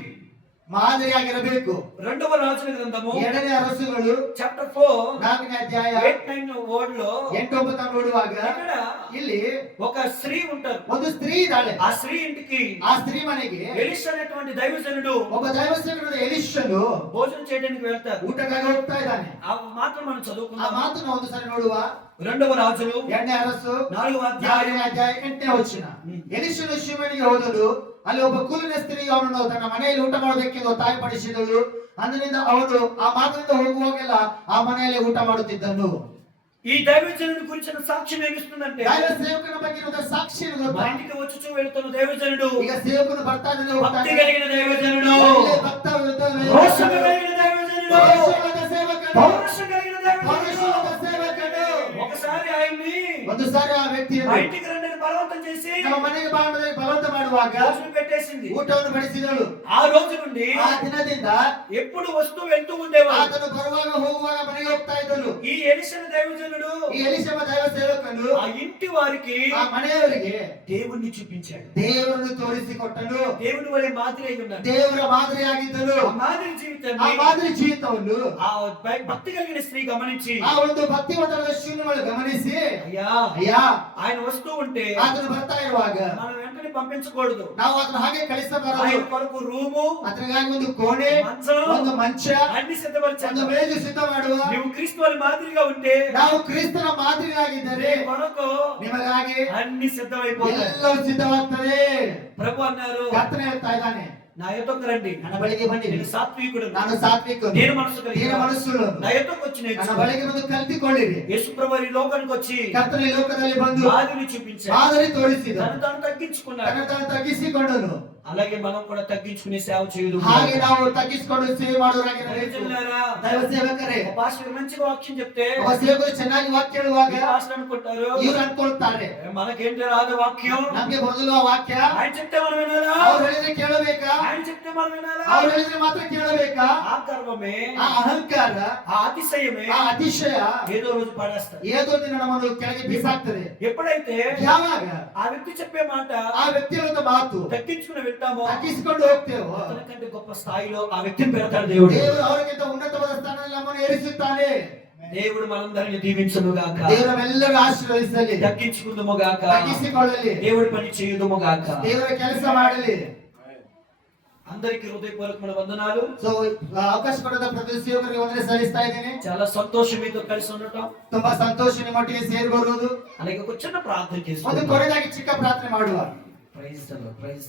ಮಾದರಿಯಾಗಿರಬೇಕು. రెండవ రాజుల గ్రంథము 2ನೇ ಅರಸುಗಳು చాప్టర్ 4 4ನೇ ಅಧ್ಯಾಯ 8-9 వర్డ్ లో 8-9 ನೋಡುವಾಗ ఇక్కడ ಇಲ್ಲಿ ఒక స్త్రీ ఉంటారు. ಒಂದು ಸ್ತ್ರೀ ಇದ್ದಾಳೆ. ఆ స్త్రీ ఇంటికి ಆ ಸ್ತ್ರೀ ಮನೆಗೆ ఎలీషా అనేటువంటి దైవజనుడు ಒಬ್ಬ ದೈವಸೇವಕನಾದ ಎಲಿಷನು భోజనం చేయడానికి వెళ్తారు. ಊಟಕ್ಕಾಗಿ ಹೋಗ್ತಾ ಇದ್ದಾನೆ. ఆ మాత్రం మనం ಆ చదువుకుందాం. ಮಾತನ್ನ ಒಂದು ಸಾರಿ ನೋಡುವ. రెండవ రాజులు 2ನೇ ಅರಸು 4వ అధ్యాయం 4ನೇ ಅಧ್ಯಾಯ 8ನೇ ವಚನ. ಎಲಿಷನು ಶಿವನಿಗೆ ಹೋದನು. ಅಲ್ಲಿ ಒಬ್ಬ ಕೂಲಿನ ಸ್ತ್ರೀ ಅವನನ್ನು ತನ್ನ ಮನೆಯಲ್ಲಿ ಊಟ ಮಾಡಬೇಕೆಂದು ಒತ್ತಾಯಪಡಿಸಿದಳು. ಅಂದಿನಿಂದ ಅವನು ಆ ಮಾತಿನಿಂದ ಹೋಗುವಾಗೆಲ್ಲ ಆ ಮನೆಯಲ್ಲಿ ಊಟ ಮಾಡುತ್ತಿದ್ದನು. ఈ దైవజనుడి గురించిన సాక్ష్యం ఏమిస్తుందంటే ದೈವ ಸೇವಕನ ಬಗ್ಗೆ ಒಂದು ಸಾಕ್ಷಿ మా ఇంటికి వచ్చుచూ వెళ్తున్న దైవజనుడు ಈಗ ಸೇವಕನು ಬರ್ತಾ ಇದ್ದಾನೆ, భక్తి కలిగిన దైవజనుడు, ಒಳ್ಳೆ ಭಕ್ತ రోషం కలిగిన దైవజనుడు, ಪೌರುಷವಾದ ಸೇವಕನು, పౌరుషం కలిగిన దైవజనుడు. ಪೌರುಷವಾದ ಸೇವಕನು. ఒకసారి ఆయన్ని ಒಂದು ಸಾರಿ ಆ మా ವ್ಯಕ್ತಿಯನ್ನು ఇంటికి రండి అని బలవంతం చేసి ನಮ್ಮ ಮನೆಗೆ ಬಾಂಧವ್ಯ ಬಲವಂತ ಮಾಡುವಾಗ భోజనం పెట్టేసింది. ಊಟವನ್ನು ಬಡಿಸಿದಳು. ఆ రోజు నుండి ಆ ದಿನದಿಂದ ఎప్పుడు వస్తూ వెళ్తూ ఉండేవాడు. ಆತನು ಬರುವಾಗ ಹೋಗುವಾಗ ಮನೆಗೆ ಹೋಗ್ತಾ ಇದ್ದಳು. ఈ ఎలీషా దైవజనుడు ಈ ಎಲಿಷಮ ದೈವ ಸೇವಕನು ఆ ఇంటి వారికి ಆ ಮನೆಯವರಿಗೆ దేవుణ్ణి చూపించాడు. ದೇವರನ್ನು ತೋರಿಸಿಕೊಟ್ಟನು. దేవుని వలె మాదిరి అయి ఉన్నాడు. ದೇವರ ಮಾದರಿಯಾಗಿದ್ದನು. ఆ మాదిరి ಆ జీవితాన్ని ಮಾದರಿ ಜೀವಿತವನ್ನು ఆ భక్తి కలిగిన స్త్రీ గమనించి ಆ ಒಂದು ಭಕ್ತಿವಂತರಾದ ಶೂನ್ಯಗಳು ಗಮನಿಸಿ, అయ్యా ಅಯ್ಯ ఆయన వస్తూ ఉంటే ಆತನು ಬರ್ತಾ ಇರುವಾಗ మనం వెంటనే పంపించకూడదు. ನಾವು ಅದನ್ನ ಹಾಗೆ ಕಳಿಸಬಾರದು. ఆయన కొరకు రూము, ಅದಕ್ಕಾಗಿ ಒಂದು ಕೋಣೆ, మంచం, ಒಂದು ಮಂಚ, అన్ని ಒಂದು సిద్ధపరిచాడు. ಮೇಜು ಸಿದ್ಧ ಮಾಡುವ. నువ్వు క్రీస్తు వారి మాదిరిగా ఉంటే ನಾವು ಕ್ರಿಸ್ತನ ಮಾದರಿಯಾಗಿದ್ದರೆ నీ కొరకు ನಿಮಗಾಗಿ అన్ని సిద్ధమైపోతాయి. ಎಲ್ಲವೂ ಸಿದ್ಧವಾಗ್ತದೆ. ప్రభు అన్నారు, ಕರ್ತನೆ ಹೇಳ್ತಾ ಇದ್ದಾನೆ, నా యొద్దకు రండి, ನನ್ನ ಬಳಿಗೆ ಬನ್ನಿ, నేను సాత్వికుడు, ನಾನು ಸಾತ್ವಿಕನು, నేను మనసు కలిగిన ದೀನ ಮನಸ್ಸುಳ್ಳವನು. నా యొద్దకు వచ్చి ನನ್ನ నేర్చుకో. ಬಳಿಗೆ ಬಂದು ಕಲ್ತಿಕೊಳ್ಳಿರಿ. యేసు ప్రభు ఈ లోకానికి వచ్చి ಕರ್ತನ ಈ ಲೋಕದಲ್ಲಿ ಬಂದು మాదిరిని చూపించాడు. ಮಾದರಿ ತೋರಿಸಿದ, తను తాను తగ్గించుకున్నాడు. ತನ್ನ ತಾನು ತಗ್ಗಿಸಿಕೊಂಡನು. అలాగే మనం కూడా తగ్గించుకునే సేవ చేయదు. ಹಾಗೆ ನಾವು ತಗ್ಗಿಸಿಕೊಂಡು ಸೇವೆ ಮಾಡುವರಾಗಿರಬೇಕು. దైవజనులారా, ದೈವ ಸೇವಕರೇ, ఒక పాస్టర్ మంచిగా వాక్యం చెప్తే ಒಬ್ಬ ಸೇವಕರು ಚೆನ್ನಾಗಿ ವಾಕ್ಯ ಹೇಳುವಾಗ ఈ పాస్టర్ అనుకుంటారు, ಇವ್ರು ಅನ್ಕೊಳ್ತಾರೆ, మనకేంటి రాదు వాక్యం, ನಮ್ಗೆ ಮೊದಲು ಆ ವಾಕ್ಯ ఆయన చెప్తే మనం వినాలా, ಅವ್ರು ಹೇಳಿದ್ರೆ ಕೇಳಬೇಕಾ, ఆయన చెప్తే మనం వినాలా. ಅವ್ರು ಹೇಳಿದ್ರೆ ಮಾತ್ರ ಕೇಳಬೇಕಾ. ఆ గర్వమే, ಆ ಅಹಂಕಾರ, ఆ అతిశయమే ಆ ಅತಿಶಯ ఏదో రోజు పడేస్తారు. ಏದೋ ದಿನ ನಮ್ಮನ್ನು ಕೆಳಗೆ ಬೀಸಾಗ್ತದೆ. ఎప్పుడైతే ಯಾವಾಗ ఆ వ్యక్తి చెప్పే మాట ಆ ವ್ಯಕ್ತಿಗಳ ಮಾತು తగ్గించుకుని వింటామో ತಗ್ಗಿಸಿಕೊಂಡು ಹೋಗ್ತೇವೋ, అతనికంటే గొప్ప స్థాయిలో ఆ వ్యక్తిని పెడతాడు దేవుడు. ದೇವರು ಅವರಿಗಿಂತ ಉನ್ನತವಾದ ಸ್ಥಾನದಲ್ಲಿ ನಮ್ಮನ್ನು ಏರಿಸುತ್ತಾನೆ. దేవుడు మనందరిని దీవించును గాక, ದೇವರು ನಮ್ಮೆಲ್ಲರೂ ಆಶೀರ್ವದಿಸಲಿ, తగ్గించుకుందుము గాక, ತಗ್ಗಿಸಿಕೊಳ್ಳಲಿ, దేవుడి పని చేయుదుము గాక. ದೇವರ ಕೆಲಸ ಮಾಡಲಿ. అందరికీ హృదయపూర్వకమైన వందనాలు. ಸೊ ಅವಕಾಶ ಕೊಡದ ಪ್ರತಿ ಸೇವಕರಿಗೆ ವಂದನೆ ಸಲ್ಲಿಸ್ತಾ ಇದ್ದೇನೆ. చాలా సంతోషం మీతో కలిసి ఉండటం. ತುಂಬಾ ಸಂತೋಷ ನಿಮ್ಮೊಟ್ಟಿಗೆ ಸೇರಿ ಬರುವುದು. అలాగే ఒక చిన్న ప్రార్థన ಒಂದು చేసుకుందాం. ಕೊನೆಯದಾಗಿ ಚಿಕ್ಕ ಪ್ರಾರ್ಥನೆ ಮಾಡುವ. Praise the lord, praise